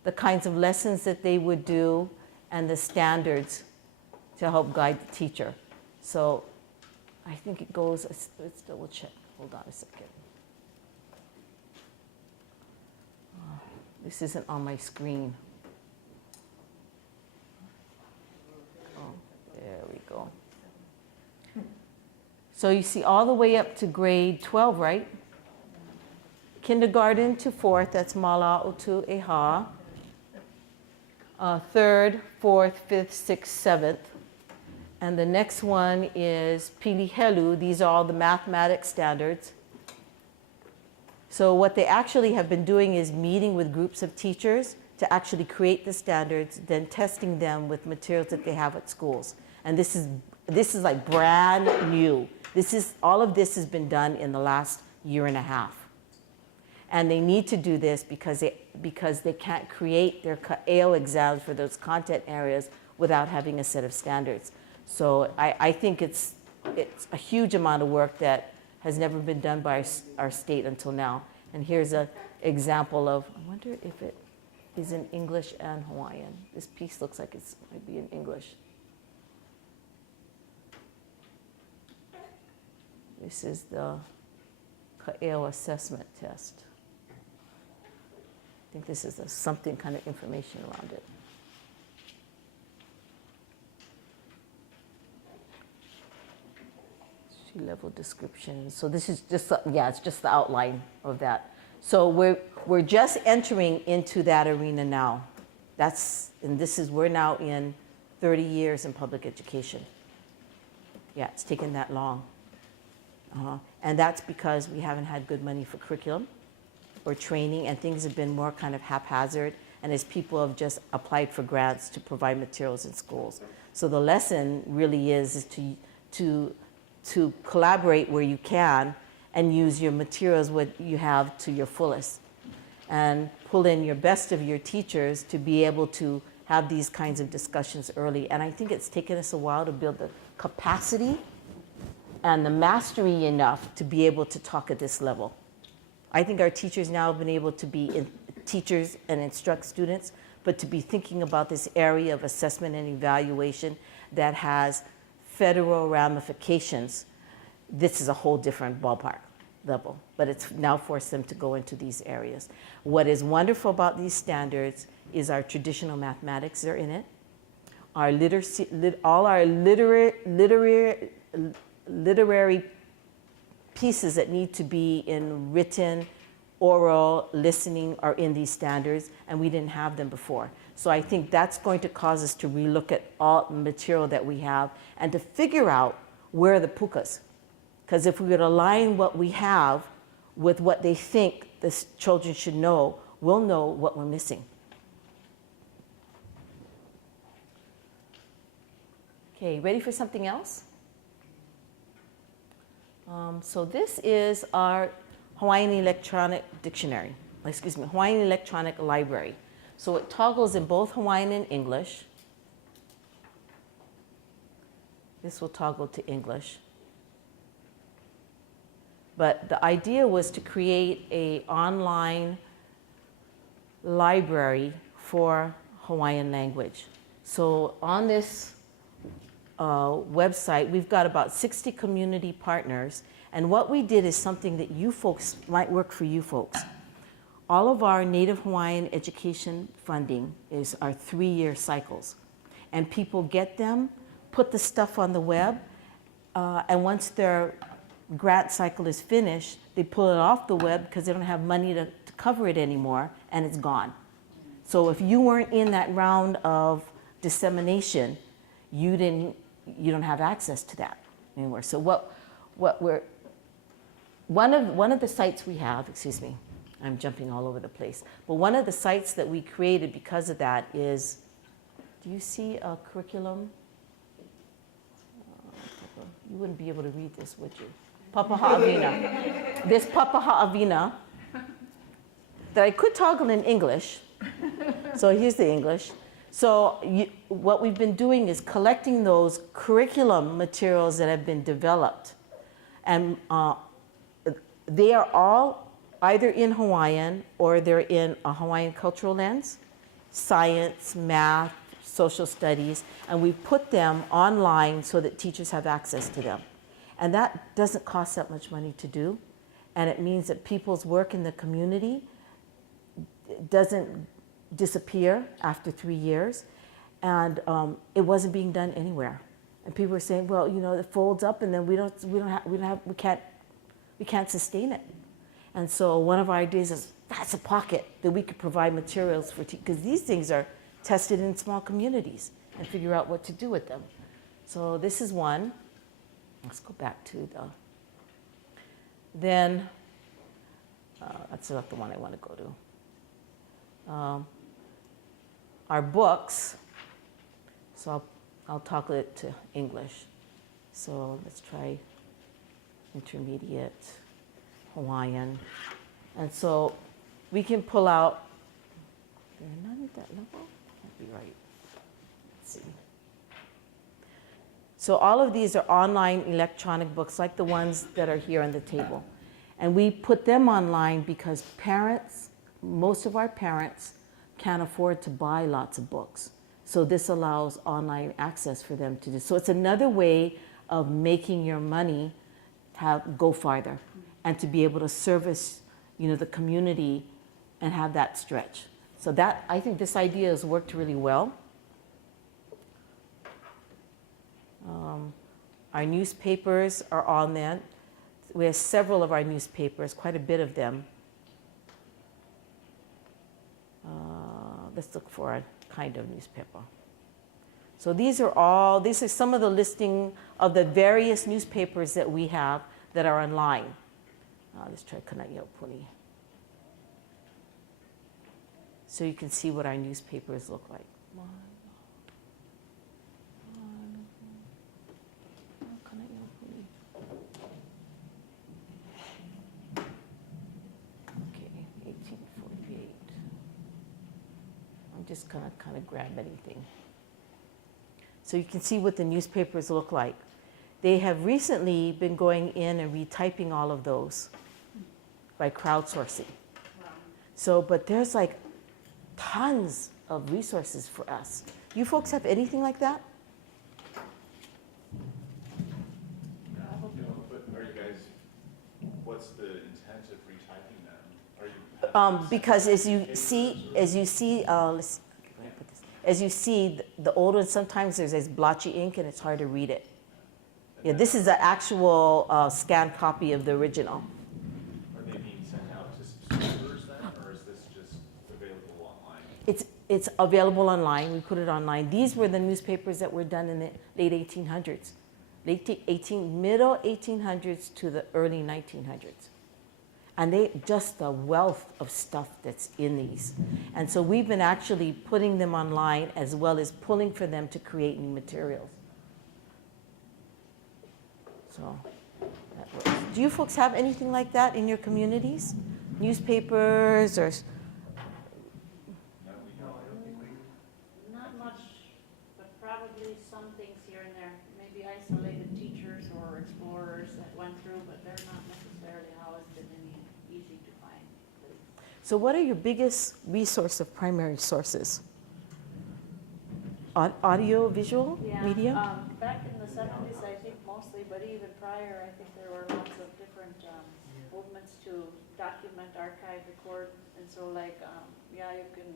The kinds of lessons that they would do and the standards to help guide the teacher. So I think it goes, let's double check. Hold on a second. This isn't on my screen. Oh, there we go. So you see all the way up to grade 12, right? Kindergarten to 4th, that's Mala'o to Eha. 3rd, 4th, 5th, 6th, 7th. And the next one is Pilihelu. These are all the mathematics standards. So what they actually have been doing is meeting with groups of teachers to actually create the standards, then testing them with materials that they have at schools. And this is this is like brand new. All of this has been done in the last year and a half. And they need to do this because they can't create their AO exams for those content areas without having a set of standards. So I think it's a huge amount of work that has never been done by our state until now. And here's an example of, I wonder if it is in English and Hawaiian. This piece looks like it might be in English. This is the AO assessment test. I think this is something kind of information around it. Level description. So this is just, it's just the outline of that. So we're just entering into that arena now. We're now in 30 years in public education. Yeah, it's taken that long. And that's because we haven't had good money for curriculum or training, and things have been more kind of haphazard, and as people have just applied for grants to provide materials in schools. So the lesson really is to collaborate where you can and use your materials, what you have, to your fullest. And pull in your best of your teachers to be able to have these kinds of discussions early. And I think it's taken us a while to build the capacity and the mastery enough to be able to talk at this level. I think our teachers now have been able to be teachers and instruct students, but to be thinking about this area of assessment and evaluation that has federal ramifications. This is a whole different ballpark level, but it's now forced them to go into these areas. What is wonderful about these standards is our traditional mathematics are in it, our literacy, all our literary pieces that need to be in written, oral, listening are in these standards, and we didn't have them before. So I think that's going to cause us to relook at all the material that we have and to figure out where are the pukas. Because if we would align what we have with what they think the children should know, we'll know what we're missing. Okay, ready for something else? So this is our Hawaiian Electronic Dictionary, Hawaiian Electronic Library. So it toggles in both Hawaiian and English. This will toggle to English. But the idea was to create an online library for Hawaiian language. So on this website, we've got about 60 community partners. And what we did is something that you folks might work for you folks. All of our Native Hawaiian education funding is our 3-year cycles. And people get them, put the stuff on the web, and once their grant cycle is finished, they pull it off the web because they don't have money to cover it anymore, and it's gone. So if you weren't in that round of dissemination, you don't have access to that anymore. So one of the sites we have, excuse me, I'm jumping all over the place, but one of the sites that we created because of that is, do you see a curriculum? You wouldn't be able to read this, would you? Papa Ha'avina. This Papa Ha'avina that I could toggle in English. So here's the English. So what we've been doing is collecting those curriculum materials that have been developed. And they are all either in Hawaiian or they're in a Hawaiian cultural lens, science, math, social studies, and we put them online so that teachers have access to them. And that doesn't cost that much money to do. And it means that people's work in the community doesn't disappear after 3 years. And it wasn't being done anywhere. And people were saying, well, you know, it folds up and then we can't sustain it. And so one of our ideas is that's a pocket that we could provide materials for, because these things are tested in small communities and figure out what to do with them. So this is one. Let's go back to then, that's not the one I want to go to. Our books, so I'll toggle it to English. So let's try intermediate Hawaiian. And so we can pull out, they're not at that level? Can't be right. Let's see. So all of these are online electronic books like the ones that are here on the table. And we put them online because parents, most of our parents, can't afford to buy lots of books. So this allows online access for them to do. So it's another way of making your money go farther and to be able to service, the community and have that stretch. So that, I think this idea has worked really well. Our newspapers are on there. We have several of our newspapers, quite a bit of them. Let's look for a kind of newspaper. So these are some of the listing of the various newspapers that we have that are online. Let's try Kawai'ae'a Puni. So you can see what our newspapers look like. Okay, 1848. I'm just gonna kind of grab anything. So you can see what the newspapers look like. They have recently been going in and retyping all of those by crowdsourcing. So, but there's like tons of resources for us. You folks have anything like that? But are you guys, what's the intent of retyping them? Are you Because as you see, the old ones, sometimes there's blotchy ink and it's hard to read it. Yeah, this is an actual scanned copy of the original. Are they being sent out to subscribers then, or is this just available online? It's available online. We put it online. These were the newspapers that were done in the late 1800s, middle 1800s to the early 1900s. And just the wealth of stuff that's in these. And so we've been actually putting them online as well as pulling for them to create new materials. So that works. Do you folks have anything like that in your communities? Newspapers or? No, we don't. I don't think we. Not much, but probably some things here and there. Maybe isolated teachers or explorers that went through, but they're not necessarily housed in any easy to find place. So what are your biggest resource of primary sources? Audio, visual, media? Back in the 70s, I think mostly, but even prior, I think there were lots of different movements to document, archive, record, and so like, you can,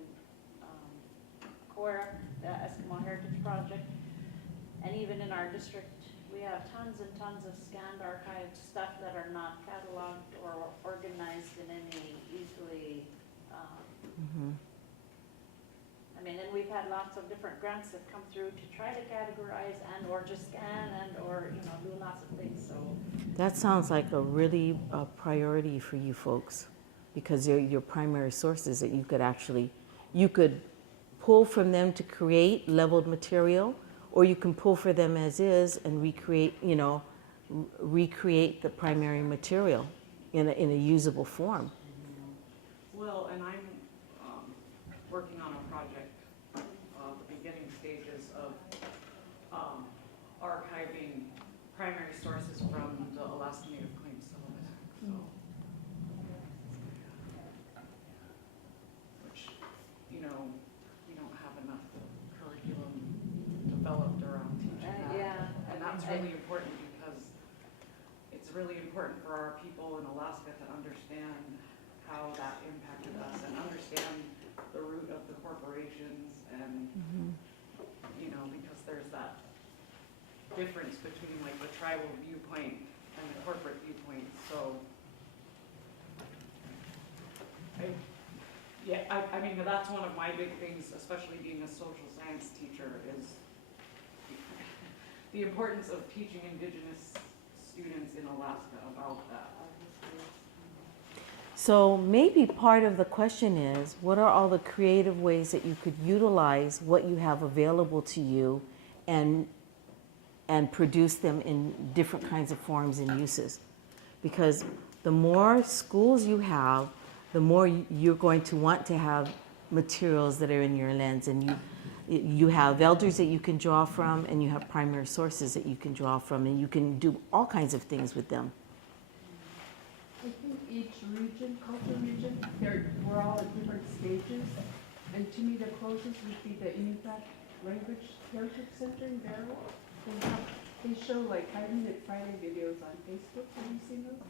Kawai'ae'a, the Eskimo Heritage Project, and even in our district, we have tons and tons of scanned archived stuff that are not cataloged or organized in any easily, and we've had lots of different grants that come through to try to categorize and or just scan and or, do lots of things, so. That sounds like a really priority for you folks because they're your primary sources that you could pull from them to create leveled material, or you can pull for them as is and recreate the primary material in a usable form. Well, and I'm working on a project, the beginning stages of archiving primary sources from the Alaska Native Claims Settlement. So, which, we don't have enough curriculum developed around teaching that. Yeah, And that's really important because it's really important for our people in Alaska to understand how that impacted us and understand the root of the corporations and, because there's that difference between like the tribal viewpoint and the corporate viewpoint. So, that's one of my big things, especially being a social science teacher, is the importance of teaching Indigenous students in Alaska about that. So maybe part of the question is, what are all the creative ways that you could utilize what you have available to you and and produce them in different kinds of forms and uses. Because the more schools you have, the more you're going to want to have materials that are in your lens, and you have elders that you can draw from, and you have primary sources that you can draw from, and you can do all kinds of things with them. I think each region, culture region, we're all at different stages. And to me, the closest would be the Inupiaq Language Heritage Center in Barrow. They show like 5-minute Friday videos on Facebook. Have you seen those?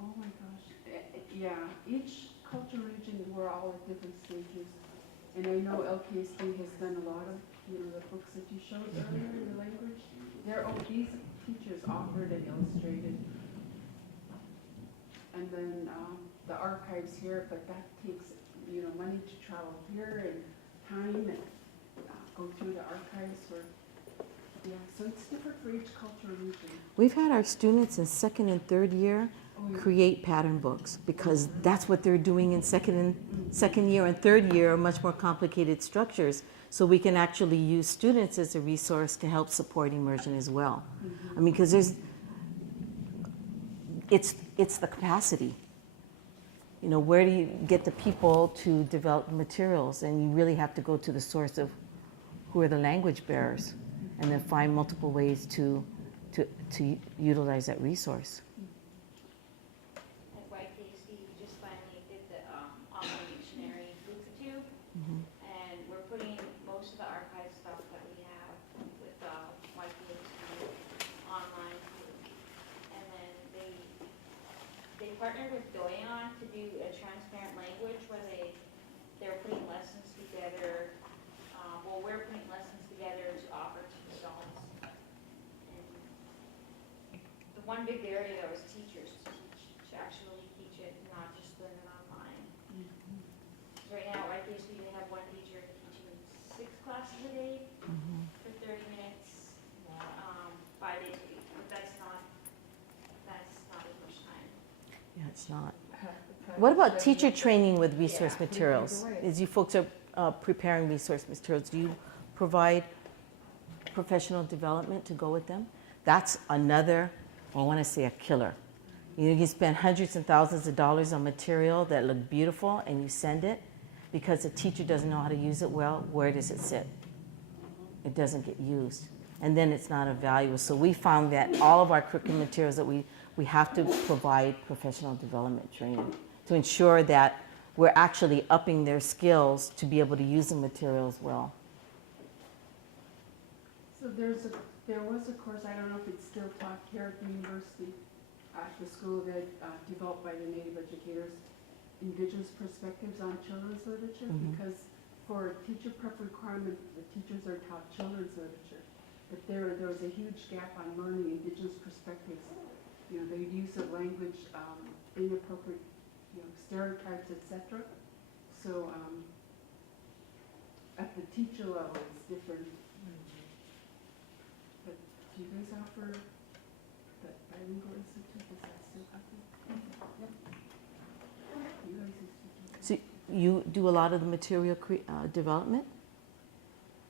Oh my gosh. Yeah, each culture region, we're all at different stages. And I know LKSD has done a lot of, the books that you showed earlier in the language. These teachers offered and illustrated. And then the archives here, but that takes, money to travel here and time and go through the archives so it's different for each cultural region. We've had our students in second and third year create pattern books, because that's what they're doing in second year and third year, are much more complicated structures. So we can actually use students as a resource to help support immersion as well. I mean, because it's the capacity. Where do you get the people to develop materials? And you really have to go to the source of who are the language bearers, and then find multiple ways to utilize that resource. At YKC, we just finally did the online dictionary Institute, and we're putting most of the archive stuff that we have with YKC online too. And then they partnered with Doyon to do a transparent language where they're putting lessons together. We're putting lessons together to offer to adults. And the one big area was teachers to actually teach it, not just learn it online. Right now, at YKC, they have one teacher teaching 6 classes a day for 30 minutes, 5 days a week. But that's not as much time. Yeah, it's not. What about teacher training with resource materials? As you folks are preparing resource materials, do you provide professional development to go with them? That's another, I want to say, a killer. You spend hundreds and thousands of dollars on material that look beautiful, and you send it, because the teacher doesn't know how to use it well. Where does it sit? It doesn't get used, and then it's not of value. So we found that all of our curriculum materials that we have to provide professional development training to ensure that we're actually upping their skills to be able to use the materials well. So there was a course, I don't know if it's still taught here at the university, at the school, that developed by the Native educators, Indigenous perspectives on children's literature, because for teacher prep requirement, the teachers are taught children's literature. But there was a huge gap on learning Indigenous perspectives. The use of language, inappropriate, stereotypes, etc. So at the teacher level, it's different. But do you guys offer the bilingual institute? Is that still happening? Yep. You guys institute. So you do a lot of the material development?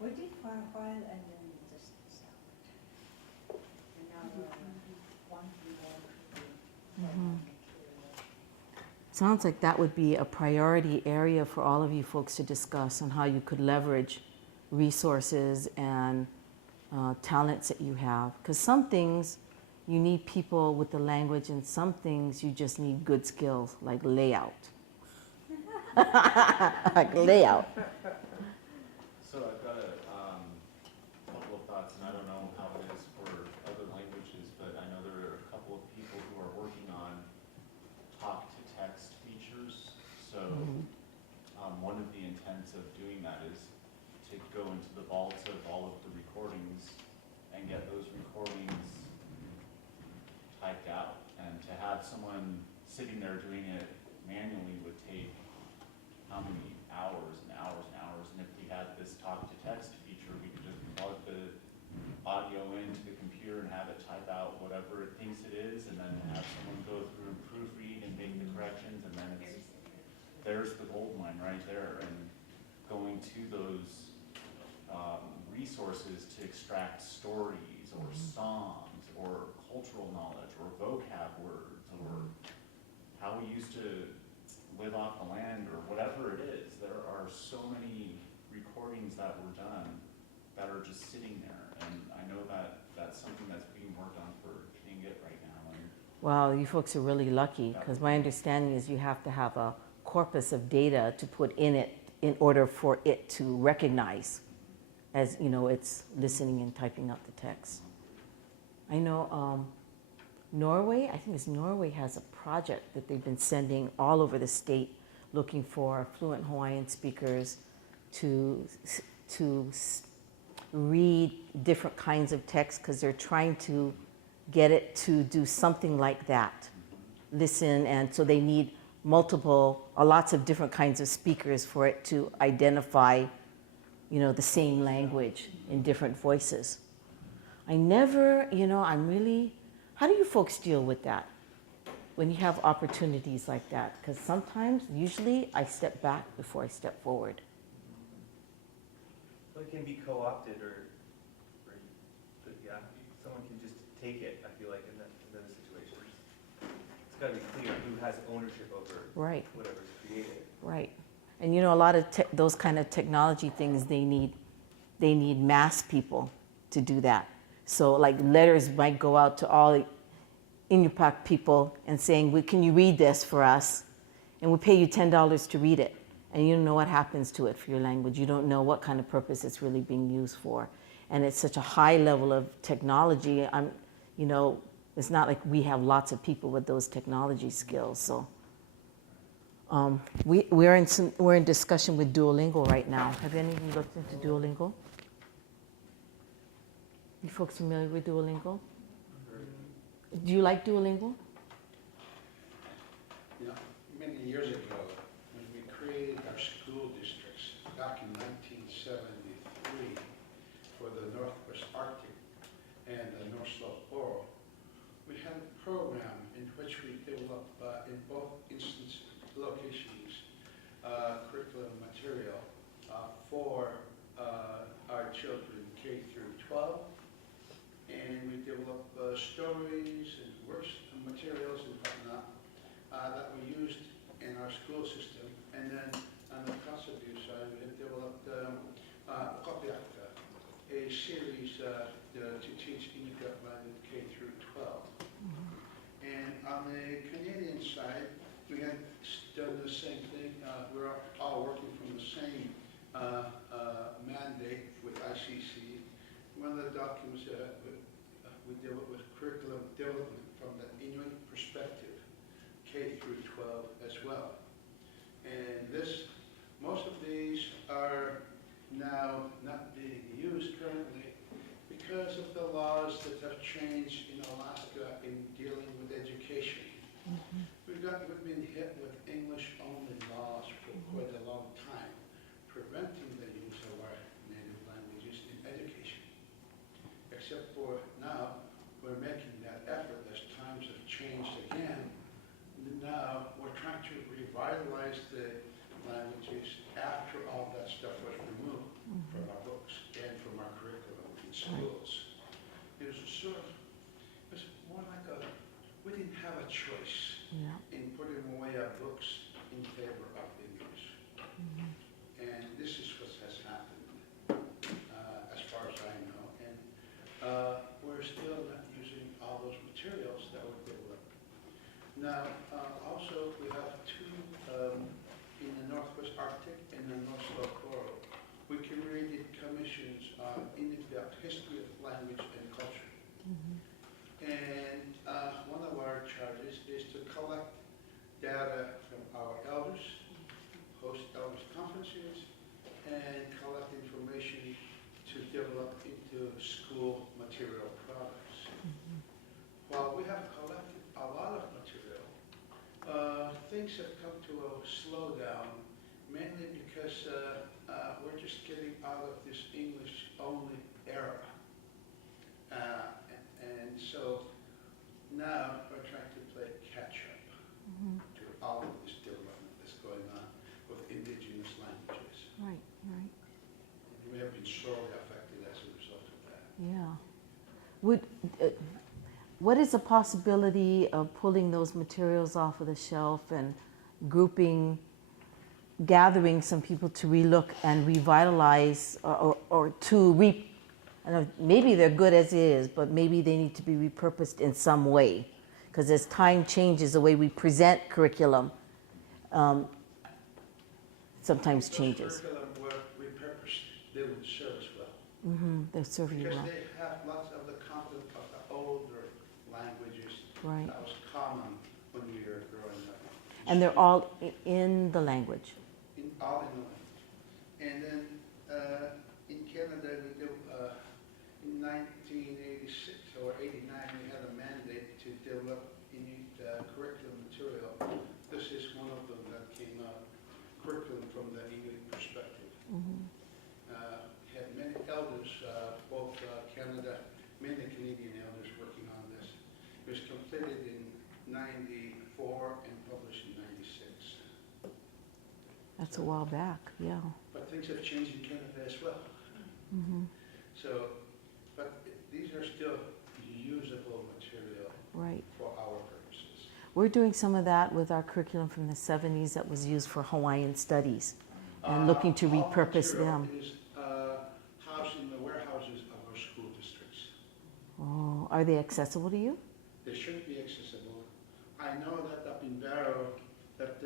We did for a while and then just stopped. And now we're wanting more to do. Sounds like that would be a priority area for all of you folks to discuss, on how you could leverage resources and talents that you have. Because some things you need people with the language, and some things you just need good skills, like layout. Like layout. So I've got a couple of thoughts, and I don't know how it is for other languages, but I know there are a couple of people who are working on talk-to-text features. So one of the intents of doing that is to go into the vaults of all of the recordings and get those recordings typed out. And to have someone sitting there doing it manually would take how many hours and hours and hours. And if we had this talk-to-text feature, we could just plug the audio into the computer and have it type out whatever it thinks it is, and then have someone go through and proofread and make the corrections, and then there's the gold mine right there. And going to those resources to extract stories stories or songs or cultural knowledge or vocab words or how we used to live off the land or whatever it is. There are so many recordings that were done that are just sitting there. And I know that that's something that's being worked on for Tlingit right now. And Well, you folks are really lucky because my understanding is you have to have a corpus of data to put in it in order for it to recognize as, you know, it's listening and typing out the text. I know Norway, I think it's Norway, has a project that they've been sending all over the state looking for fluent Hawaiian speakers to read different kinds of text because they're trying to get it to do something like that. Listen, and so they need lots of different kinds of speakers for it to identify, you know, the same language in different voices. I never, you know, how do you folks deal with that when you have opportunities like that? Because usually I step back before I step forward. Well, it can be co-opted or yeah, someone can just take it, I feel like, in those situations. It's got to be clear who has ownership over Right. whatever's created. Right. And you know, a lot of those kind of technology things, they need mass people to do that. So like letters might go out to all Inupiaq people and saying, can you read this for us? And we'll pay you $10 to read it. And you don't know what happens to it for your language. You don't know what kind of purpose it's really being used for. And it's such a high level of technology. You know, it's not like we have lots of people with those technology skills. So we're in discussion with Duolingo right now. Have any of you looked into Duolingo? You folks familiar with Duolingo? Do you like Duolingo? You know, many years ago, when we created our school districts back in 1973 for the Northwest Arctic and the North Slope Oral, we had a program in which we developed in both locations curriculum material for our children K through 12. And we develop stories and works and materials and whatnot that we used in our school system. And then on the Kosovo side, we had developed Kopiaka, a series to teach Inupiaq language K through 12. And on the Canadian side, we had done the same thing. We're all working from the same mandate with ICC. One of the documents we deal with curriculum development from the Inuit perspective, K through 12 as well. And most of these are now not being used currently because of the laws that have changed in Alaska in dealing with education. We've been hit with English-only laws for quite a long time, preventing the use of our native languages in education. Except for now, we're making that effort as times have changed again. Now, we're trying to revitalize the languages after all that stuff was removed from our books and from our curriculum in schools. It was more like we didn't have a choice in putting away our books in favor of English. And this is what has happened, as far as I know. And we're still not using all those materials that were developed. Now, also, we have two in the Northwest Arctic and the North Slope Oral. We created commissions on Inupiaq history of language and culture. And one of our charges is to collect data from our elders, host elders conferences, and collect information to develop into school material products. While we have collected a lot of material, things have come to a slowdown, mainly because we're just getting out of this English-only era. And so now we're trying to play catch-up to all of this development that's going on with indigenous languages. Right, right. And we have been sorely affected as a result of that. Yeah. Would, what is the possibility of pulling those materials off of the shelf and grouping, gathering some people to relook and revitalize, or to I don't know, maybe they're good as is, but maybe they need to be repurposed in some way. Because as time changes, the way we present curriculum sometimes changes. Those curriculum were repurposed, they would serve as well. They're serving you Because well. they have lots of the content of the older languages Right. that was common when we were growing up. And they're all in the language. All in the language. And then in Canada, in 1986 or 89, we had a mandate to develop Inuit curriculum material. This is one of them that came out, curriculum from the Inuit perspective. Had many elders, both Canada, many Canadian elders working on this. It was completed in 94 and published in 96. That's a while back, yeah. But things have changed in Canada as well. So, but these are still usable material Right. for our purposes. We're doing some of that with our curriculum from the 70s that was used for Hawaiian studies and looking to All repurpose material them. is housed in the warehouses of our school districts. Oh, are they accessible to you? They should be accessible. I know that up in Barrow, that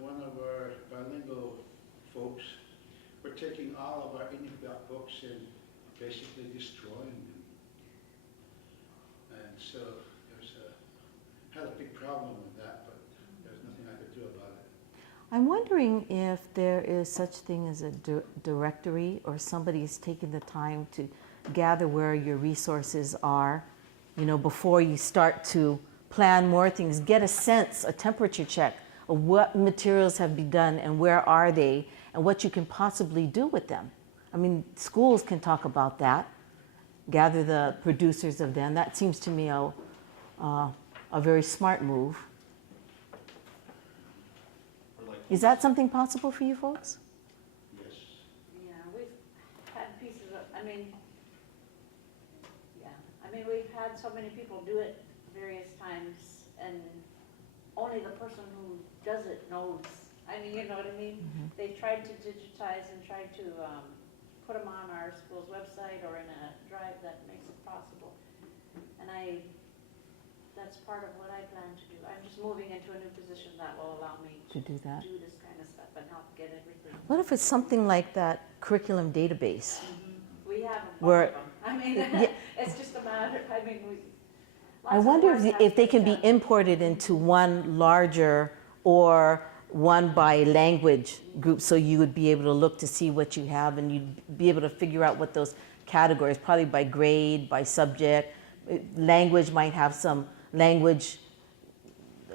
one of our bilingual folks were taking all of our Inuit books and basically destroying them. And so had a big problem with that, but there's nothing I could do about it. I'm wondering if there is such thing as a directory, or somebody's taken the time to gather where your resources are, you know, before you start to plan more things. Get a sense, a temperature check of what materials have been done and where are they and what you can possibly do with them. I mean, schools can talk about that, gather the producers of them. That seems to me a very smart move. Is that something possible for you folks? Yes. Yeah, we've had pieces of, we've had so many people do it various times, and only the person who does it knows. I mean, you know what I mean? They've tried to digitize and tried to put them on our school's website or in a drive that makes it possible. And that's part of what I plan to do. I'm just moving into a new position that will allow me To do that. do this kind of stuff and help get everything. What if it's something like that curriculum database? We have a Where- bunch of them. I mean, it's just a matter, I lots of wonder work if has they to can be done. imported into one larger or one by language group, so you would be able to look to see what you have and you'd be able to figure out what those categories, probably by grade, by subject. Language might have some language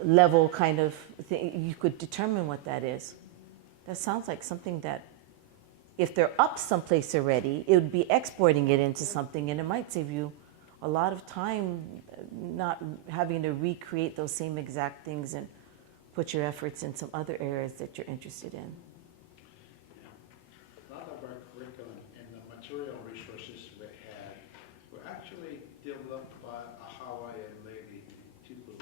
level kind of thing. You could determine what that is. That sounds like something that, if they're up someplace already, it would be exporting it into something, and it might save you a lot of time not having to recreate those same exact things and put your efforts in some other areas that you're interested in. A lot of our curriculum and the material resources we had were actually developed by a Hawaiian lady in Tupelo.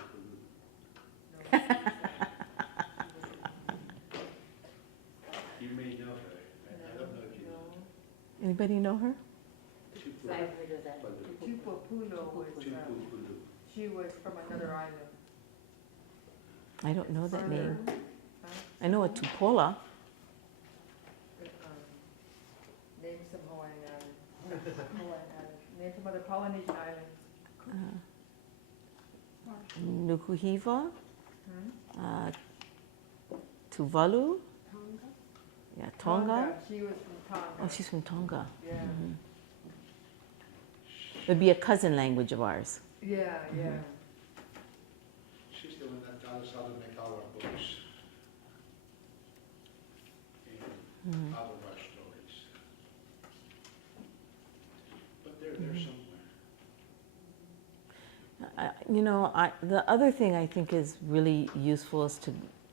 You may know her. I don't know if you know her. Anybody know her? Tupelo. I've heard of that. Tupupulo was, Tupelo. she was from another island. I don't know that name. Huh? I know a Tupola. Name some Hawaiian islands. Hawaiian islands. Name some other Polynesian islands. Nukuhiva, Hmm? Tuvalu, Tonga? yeah, Tonga. She was from Tonga. Oh, she's from Tonga. Yeah, It'd be a cousin language of ours. yeah, yeah. She's the one that taught us how to make all our books and all of our stories. But they're there somewhere. The other thing I think is really useful is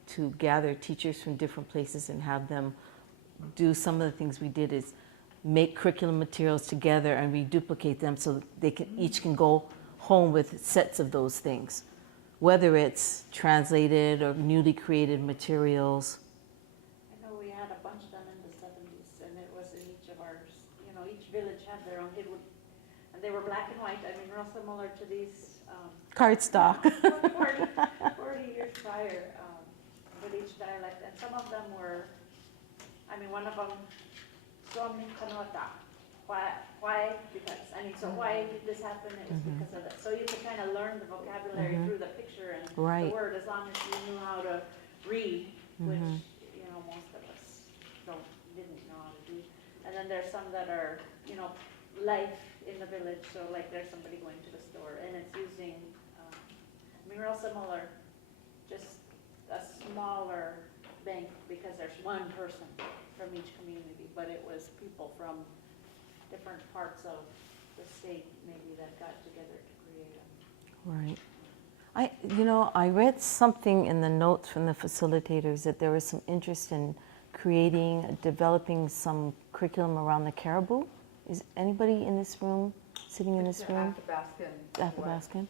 to gather teachers from different places and have them do some of the things we did is, make curriculum materials together and reduplicate them so that they can each can go home with sets of those things, whether it's translated or newly created materials. I know we had a bunch done in the 70s, and it was in each of ours, you know, each village had their own, and they were black and white, I mean, real similar to these, Cardstock. 40 years prior, with each dialect, and some of them were, I mean, one of them, Som Kanota. Why? Because, I mean, so why did this happen? It was because of that. So you could kind of learn the vocabulary through the picture and Right. the word, as long as you knew how to read, which, you know, most of us didn't know how to do. And then there's some that are, you know, life in the village, so like there's somebody going to the store, and it's using, I mean, real similar, just a smaller bank, because there's one person from each community, but it was people from different parts of the state maybe that got together to create them. Right. I read something in the notes from the facilitators that there was some interest in developing some curriculum around the caribou. Is anybody in this room, sitting in this room? Athabascan.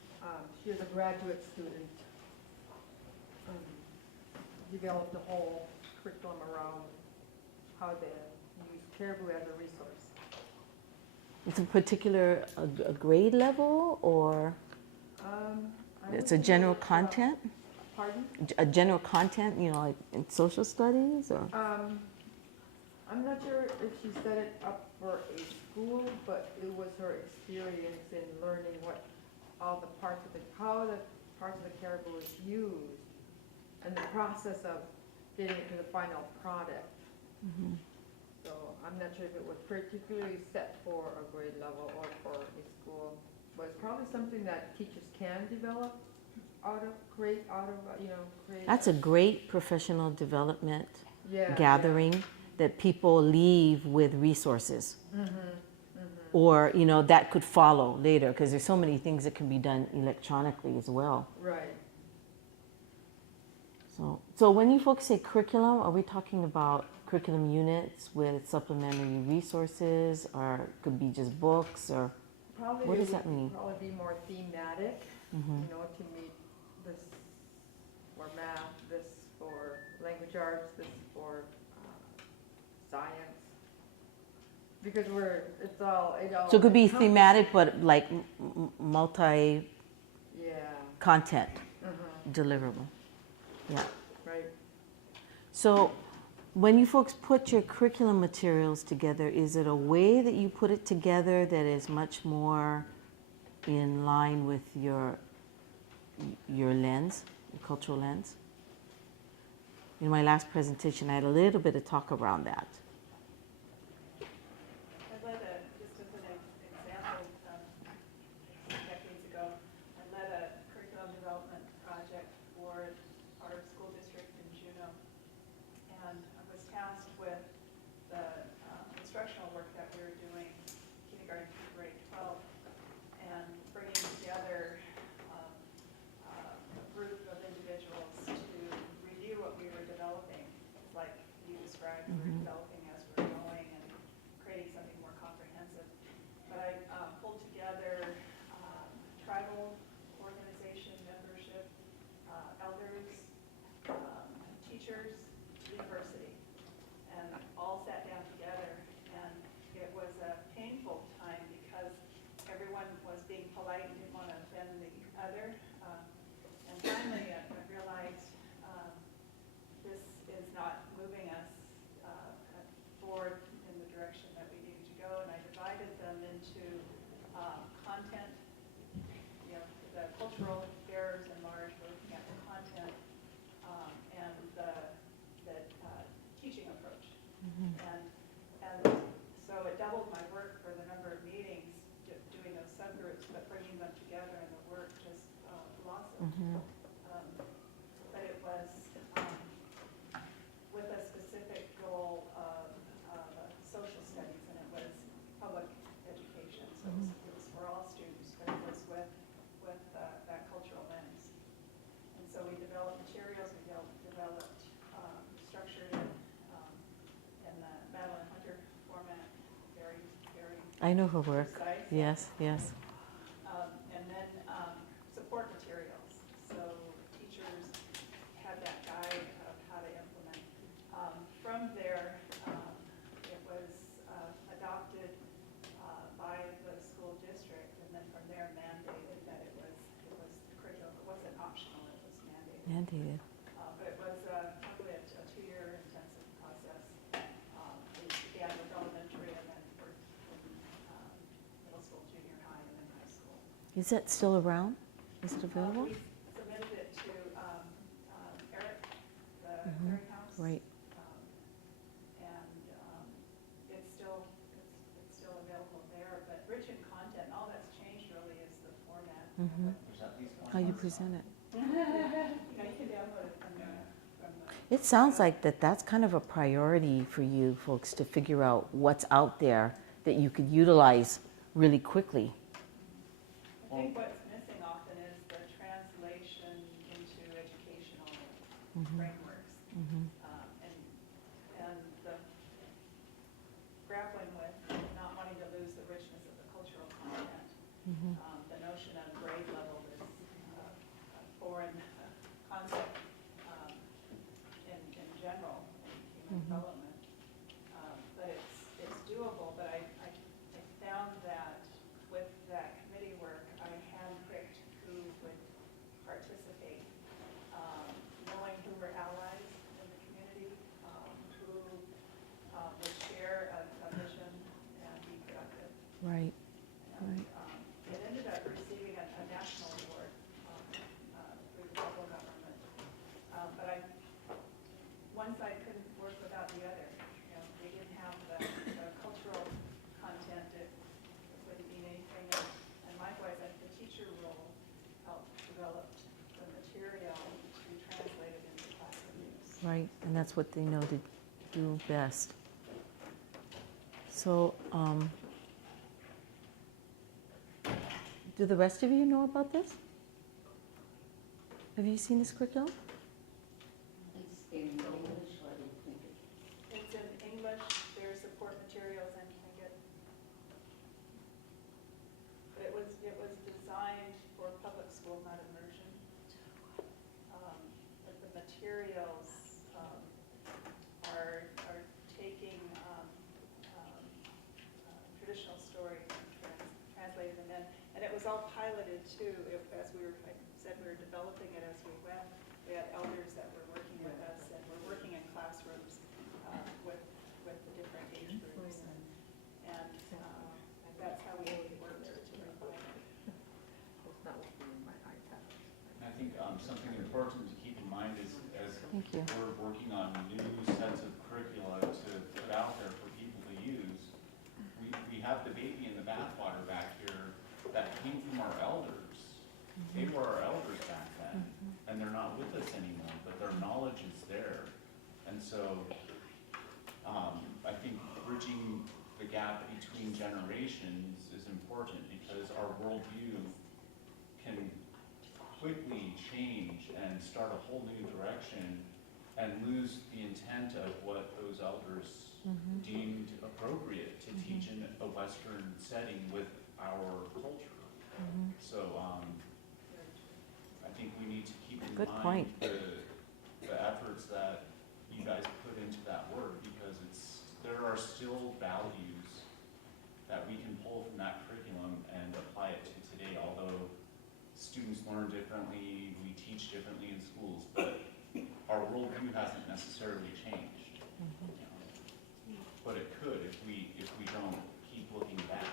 She was a graduate student. Developed a whole curriculum around how they use caribou as a resource. It's a particular a grade level, or it's a general content? Pardon? A general content, like in social studies, or? I'm not sure if she set it up for a school, but it was her experience in learning how the parts of the caribou is used, and the process of getting it to the final product. So I'm not sure if it was particularly set for a grade level or for a school, but it's probably something that teachers can develop create. That's a great professional development Yeah, gathering that people leave with resources. Or, that could follow later, because there's so many things that can be done electronically as well. Right. So when you folks say curriculum, are we talking about curriculum units with supplementary resources, or it could be just books, or Probably what does that mean? Probably be more thematic, to meet this for math, this for language arts, this for science. Because So it could be thematic, but like multi content deliverable. Yeah. Right. So when you folks put your curriculum materials together, is it a way that you put it together that is much more in line with your lens, your cultural lens? In my last presentation, I had a little bit of talk around that. Just as an example, decades ago, I led a curriculum development project for our school district in Juneau, and I was tasked with the instructional work that we were doing, kindergarten through grade 12, and bringing together a group of individuals to review what we were developing, like you described, we were developing as we were going and creating something more comprehensive. But I pulled together tribal organization membership, elders, teachers, university, and all sat down together, and it was a painful time because everyone was being polite and didn't want to offend the other. And finally, I realized this is not moving us forward in the direction that we needed to go, and I divided them into content, the cultural bearers in large, we're looking at the content, and the teaching approach. And so it doubled my work for the number of meetings, doing those subgroups, but bringing them together in the work just blossomed. But it was with a specific goal of social studies, and it was public education. So it was for all students, but it was with that cultural lens. And so we developed materials, we developed structured it in the Madeline Hunter format, very I know her work. precise. Yes, yes. And then support materials. So teachers had that guide of how to implement. From there, it was adopted by the school district, and then from there mandated that it was curriculum. It wasn't optional, it was mandated. Mandated. But it was probably a 2-year intensive process. It began with elementary and then worked in middle school, junior high, and then high school. Is that still around? Is it available? We submitted it to Eric, the Mhm. clearinghouse. Right. And it's still available there, but rich in content. All that's changed really is the format. Mhm. There's at least one. How you present it. You can download it from the It sounds like that's kind of a priority for you folks to figure out what's out there that you could utilize really quickly. I think what's missing often is the translation into educational frameworks. Mhm. And the grappling with not wanting to lose the richness of the cultural content. Mhm. The notion of grade level is a foreign concept in general in human development. But it's doable, but I found that with that committee work, I handpicked who would participate, knowing who were allies in the community, who would share a vision and be productive. Right. And it ended up receiving a national award through the federal government. But one side couldn't work without the other. You know, they didn't have the cultural content. It wouldn't mean anything. And likewise, the teacher role helped develop the material to translate it into classroom use. Right, and that's what they know to do best. So, do the rest of you know about this? Have you seen this curriculum? It's in English, or in English? It's in English. There's support materials in Tlingit. But it was designed for public school, not immersion. But the materials are taking traditional stories and translating them in. And it was all piloted too. As I said, we were developing it as we went. We had elders that were working with us, and we're working in classrooms with the different age groups. And that's how we worked to refine it. It's not working in my iPad. I think something important to keep in mind is as Thank you. we're working on new sets of curricula to put out there for people to use, we have the baby in the bathwater back here that came from our elders. They were our elders back then, and they're not with us anymore, but their knowledge is there. And so I think bridging the gap between generations is important because our worldview can quickly change and start a whole new direction and lose the intent of what those elders deemed appropriate to teach in a Western setting with our culture. So I think we need to keep in Good mind point. the efforts that you guys put into that work because there are still values that we can pull from that curriculum and apply it to today, although students learn differently, we teach differently in schools, but our worldview hasn't necessarily changed. You know. But it could if we don't keep looking back.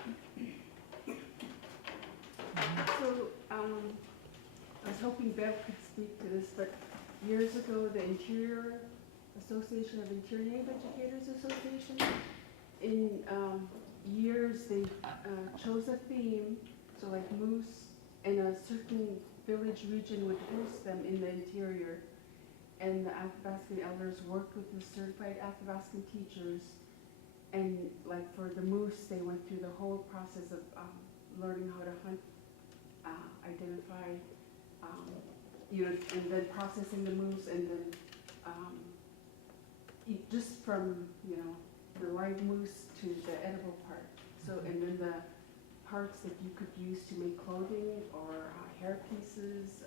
So, I was hoping Bev could speak to this, but years ago, the Association of Interior Native Educators Association, in years, they chose a theme, so like moose, and a certain village region would host them in the interior. And the Athabascan elders worked with the certified Athabascan teachers, and like for the moose, they went through the whole process of learning how to hunt, identify, and then processing the moose, and then just from the live moose to the edible part. So, and then the parts that you could use to make clothing or hair pieces,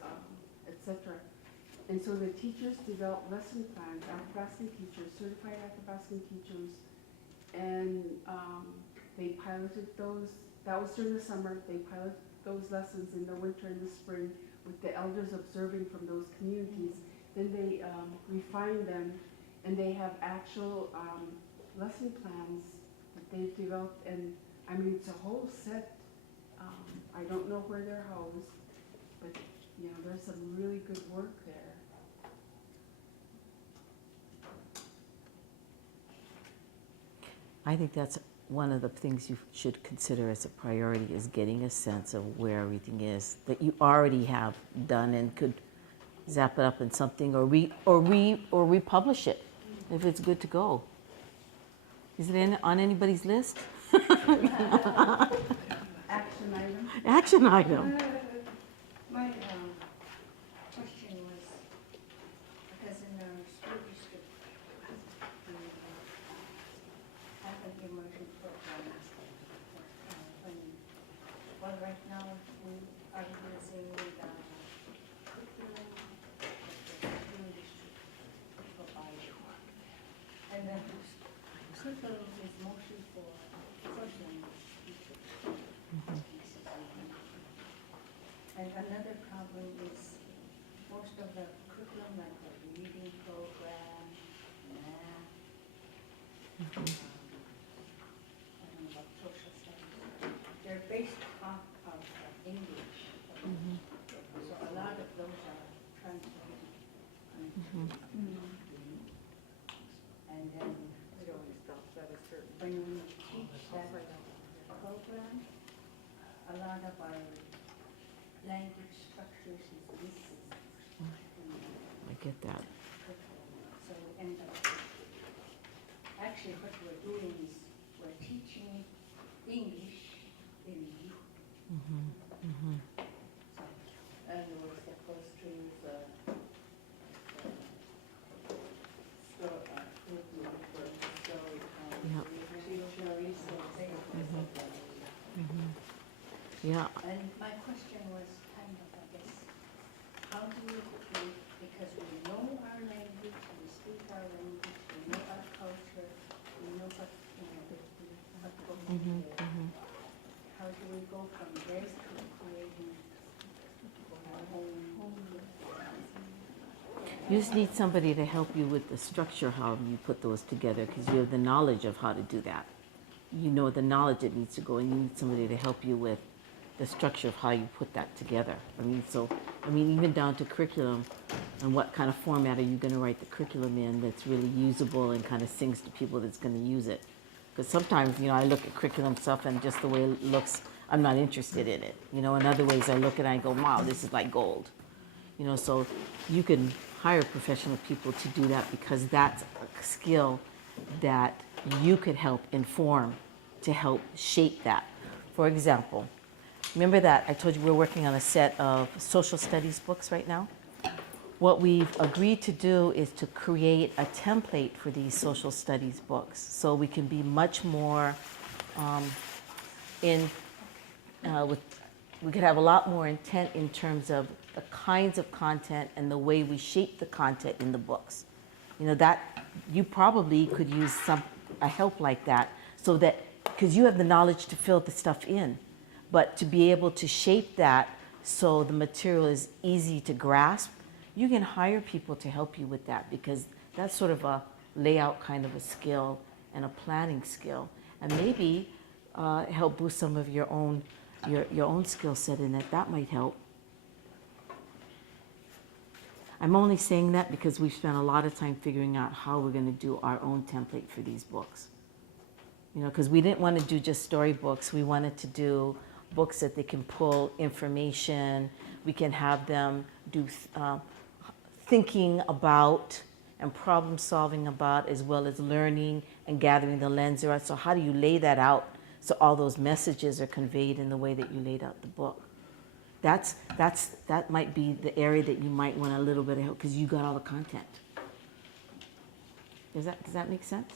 etc. And so the teachers developed lesson plans, Athabascan teachers, certified Athabascan teachers, and they piloted those. That was during the summer. They piloted those lessons in the winter and the spring with the elders observing from those communities. Then they refined them, and they have actual lesson plans that they've developed. And I mean, it's a whole set. I don't know where they're housed, but you know, there's some really good work there. I think that's one of the things you should consider as a priority, is getting a sense of where everything is that you already have done and could zap it up in something or republish it if it's good to go. Is it on anybody's list? Action item. Action item. My question was, because in our school district, we have an immersion program. Well, right now, we are using the curriculum that the school district provides. And the curriculum is mostly for first language teachers. And another problem is most of the curriculum, like the reading program, math, I don't know about social studies, they're based off of English. So a lot of those are translated. And then when we teach that program, a lot of our language structures is missing. I get that. So we end up, actually what we're doing is we're teaching English in youth. And we're supposed to use Yeah. And my question was kind of, I guess, how do we, because we know our language, we speak our language, we know our culture, we know what, what goes on there. How do we go from there to creating our own? You just need somebody to help you with the structure, how you put those together, because you have the knowledge of how to do that. You know the knowledge that needs to go, and you need somebody to help you with the structure of how you put that together. Even down to curriculum and what kind of format are you going to write the curriculum in that's really usable and kind of sings to people that's going to use it. Because sometimes, I look at curriculum stuff and just the way it looks, I'm not interested in it. In other ways I look at it and I go, wow, this is like gold. So you can hire professional people to do that, because that's a skill that you could help inform to help shape that. For example, remember that I told you we're working on a set of social studies books right now? What we've agreed to do is to create a template for these social studies books, so we can be much more we could have a lot more intent in terms of the kinds of content and the way we shape the content in the books. That you probably could use a help like that, so that, because you have the knowledge to fill the stuff in, but to be able to shape that so the material is easy to grasp, you can hire people to help you with that, because that's sort of a layout kind of a skill and a planning skill, and maybe help boost some of your own skill set in it. That might help. I'm only saying that because we've spent a lot of time figuring out how we're going to do our own template for these books. Because we didn't want to do just storybooks. We wanted to do books that they can pull information. We can have them do thinking about and problem solving about, as well as learning and gathering the lens around. So how do you lay that out so all those messages are conveyed in the way that you laid out the book? That might be the area that you might want a little bit of help, because you got all the content. Does that make sense?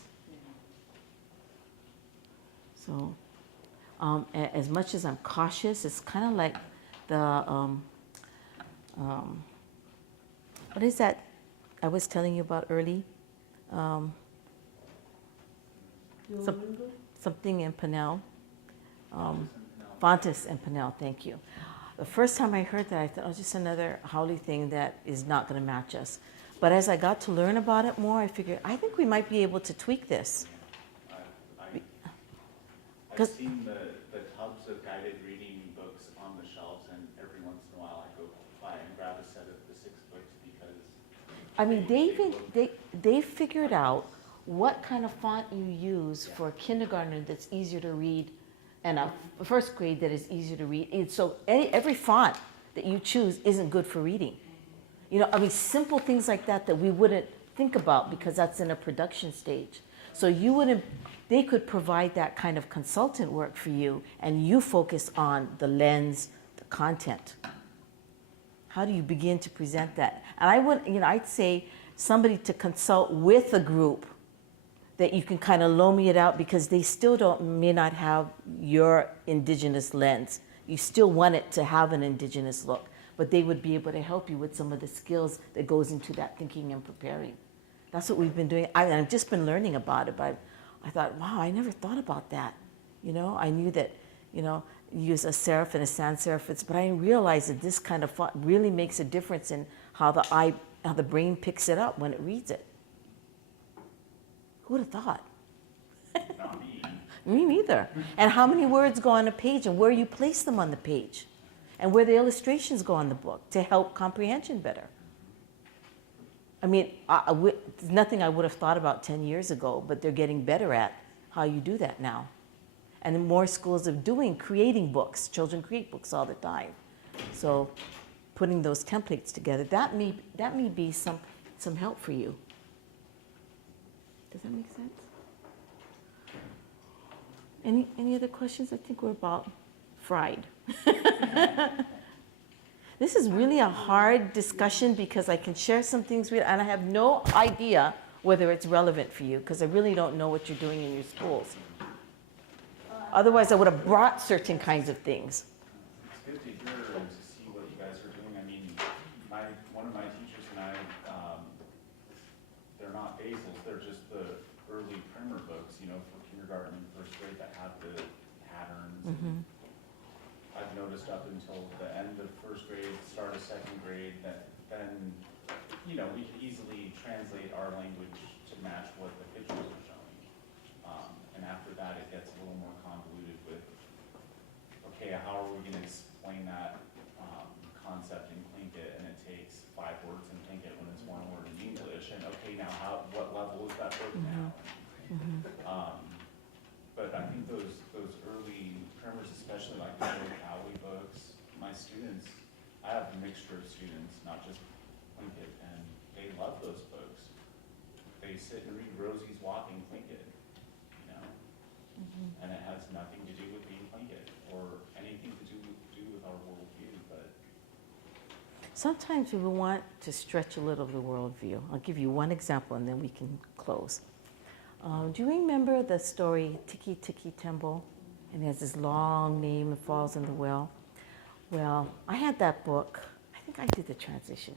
So As much as I'm cautious, it's kind of like the, what is that I was telling you about early? Something in Pinnell. Fontes and Pinnell, thank you. The first time I heard that, I thought, oh, just another Howley thing that is not going to match us. But as I got to learn about it more, I figured, I think we might be able to tweak this. I've seen the tubs of guided reading books on the shelves, and every once in a while I go by and grab a set of the 6 books because... I mean, they figured out what kind of font you use for a kindergartner that's easier to read and a first grade that is easier to read. So every font that you choose isn't good for reading. You know, I mean, simple things like that that we wouldn't think about because that's in a production stage. So they could provide that kind of consultant work for you, and you focus on the lens, the content. How do you begin to present that? And I'd say somebody to consult with a group that you can kind of loamy it out, because they still may not have your Indigenous lens. You still want it to have an Indigenous look, but they would be able to help you with some of the skills that goes into that thinking and preparing. That's what we've been doing. I've just been learning about it, but I thought, wow, I never thought about that. You know, I knew that, you know, you use a serif and a sans serif, but I didn't realize that this kind of font really makes a difference in how the brain picks it up when it reads it. Who would have thought? Not me. Me neither. And how many words go on a page and where you place them on the page and where the illustrations go on the book to help comprehension better. I mean, it's nothing I would have thought about 10 years ago, but they're getting better at how you do that now. And more schools are creating books. Children create books all the time. So putting those templates together, that may be some help for you. Does that make sense? Any other questions? I think we're about fried. This is really a hard discussion because I can share some things with, and I have no idea whether it's relevant for you because I really don't know what you're doing in your schools. Otherwise, I would have brought certain kinds of things. It's good to hear and to see what you guys are doing. I mean, one of my teachers and I, they're not basals, they're just the early primer books, you know, for kindergarten and first grade that have the patterns. Mm-hmm. I've noticed up until the end of first grade, start of second grade, that then, you know, we can easily translate our language to match what the pictures are showing. And after that, it gets a little more convoluted with, okay, how are we going to explain that concept in Tlingit, and it takes 5 words in Tlingit when it's 1 word in English, and okay, now what level is that book now? Mm-hmm. But I think those early primers, especially like the old Cowley books, my students, I have a mixture of students, not just Tlingit, and they love those books. They sit and read Rosie's Walking Tlingit, you know, and it has nothing to do with being Tlingit or anything to do with our worldview, but. Sometimes we want to stretch a little the worldview. I'll give you one example and then we can close. Do you remember the story Tiki Tiki Temple? And it has this long name and falls in the well. Well, I had that book. I think I did the transition.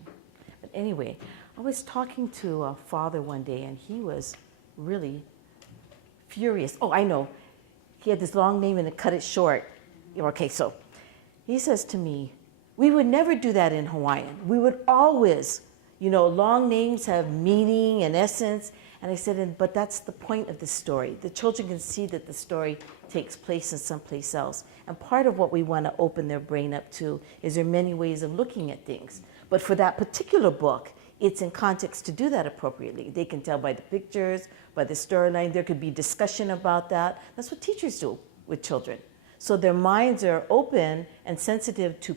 But anyway, I was talking to a father one day and he was really furious. Oh, I know. He had this long name and it cut it short. Okay, so he says to me, we would never do that in Hawaiian. We would always, you know, long names have meaning and essence. And I said, but that's the point of the story. The children can see that the story takes place in someplace else. And part of what we want to open their brain up to is there are many ways of looking at things. But for that particular book, it's in context to do that appropriately. They can tell by the pictures, by the storyline. There could be discussion about that. That's what teachers do with children. So their minds are open and sensitive to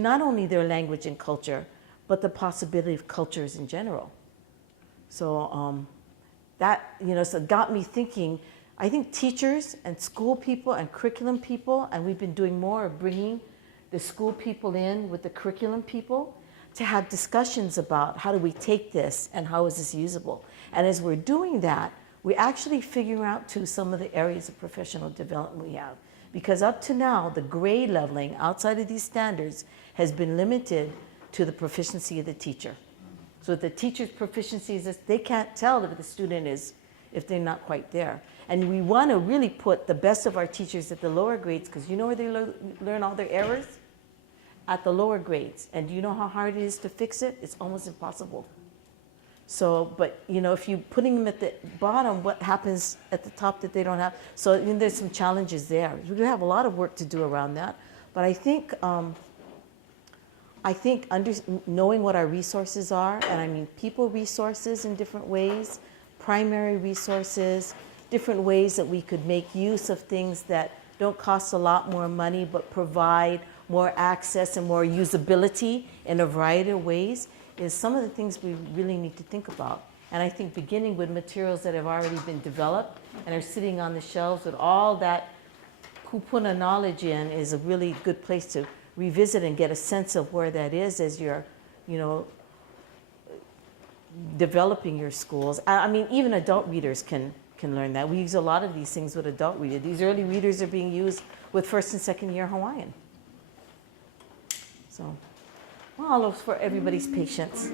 not only their language and culture, but the possibility of cultures in general. So that, you know, so it got me thinking. I think teachers and school people and curriculum people, and we've been doing more of bringing the school people in with the curriculum people to have discussions about how do we take this and how is this usable. And as we're doing that, we're actually figuring out too some of the areas of professional development we have. Because up to now, the grade leveling outside of these standards has been limited to the proficiency of the teacher. So if the teacher's proficiency is, they can't tell if the student is, if they're not quite there. And we want to really put the best of our teachers at the lower grades, because you know where they learn all their errors? At the lower grades. And do you know how hard it is to fix it? It's almost impossible. So, but you know, if you're putting them at the bottom, what happens at the top that they don't have? So I mean, there's some challenges there. We're going to have a lot of work to do around that. But I think knowing what our resources are, and I mean people resources in different ways, primary resources, different ways that we could make use of things that don't cost a lot more money but provide more access and more usability in a variety of ways, is some of the things we really need to think about. And I think beginning with materials that have already been developed and are sitting on the shelves with all that kupuna knowledge in is a really good place to revisit and get a sense of where that is as you're, you know, developing your schools. I mean, even adult readers can learn that. We use a lot of these things with adult readers. These early readers are being used with first and second year Hawaiian. So, well, all those for everybody's patience.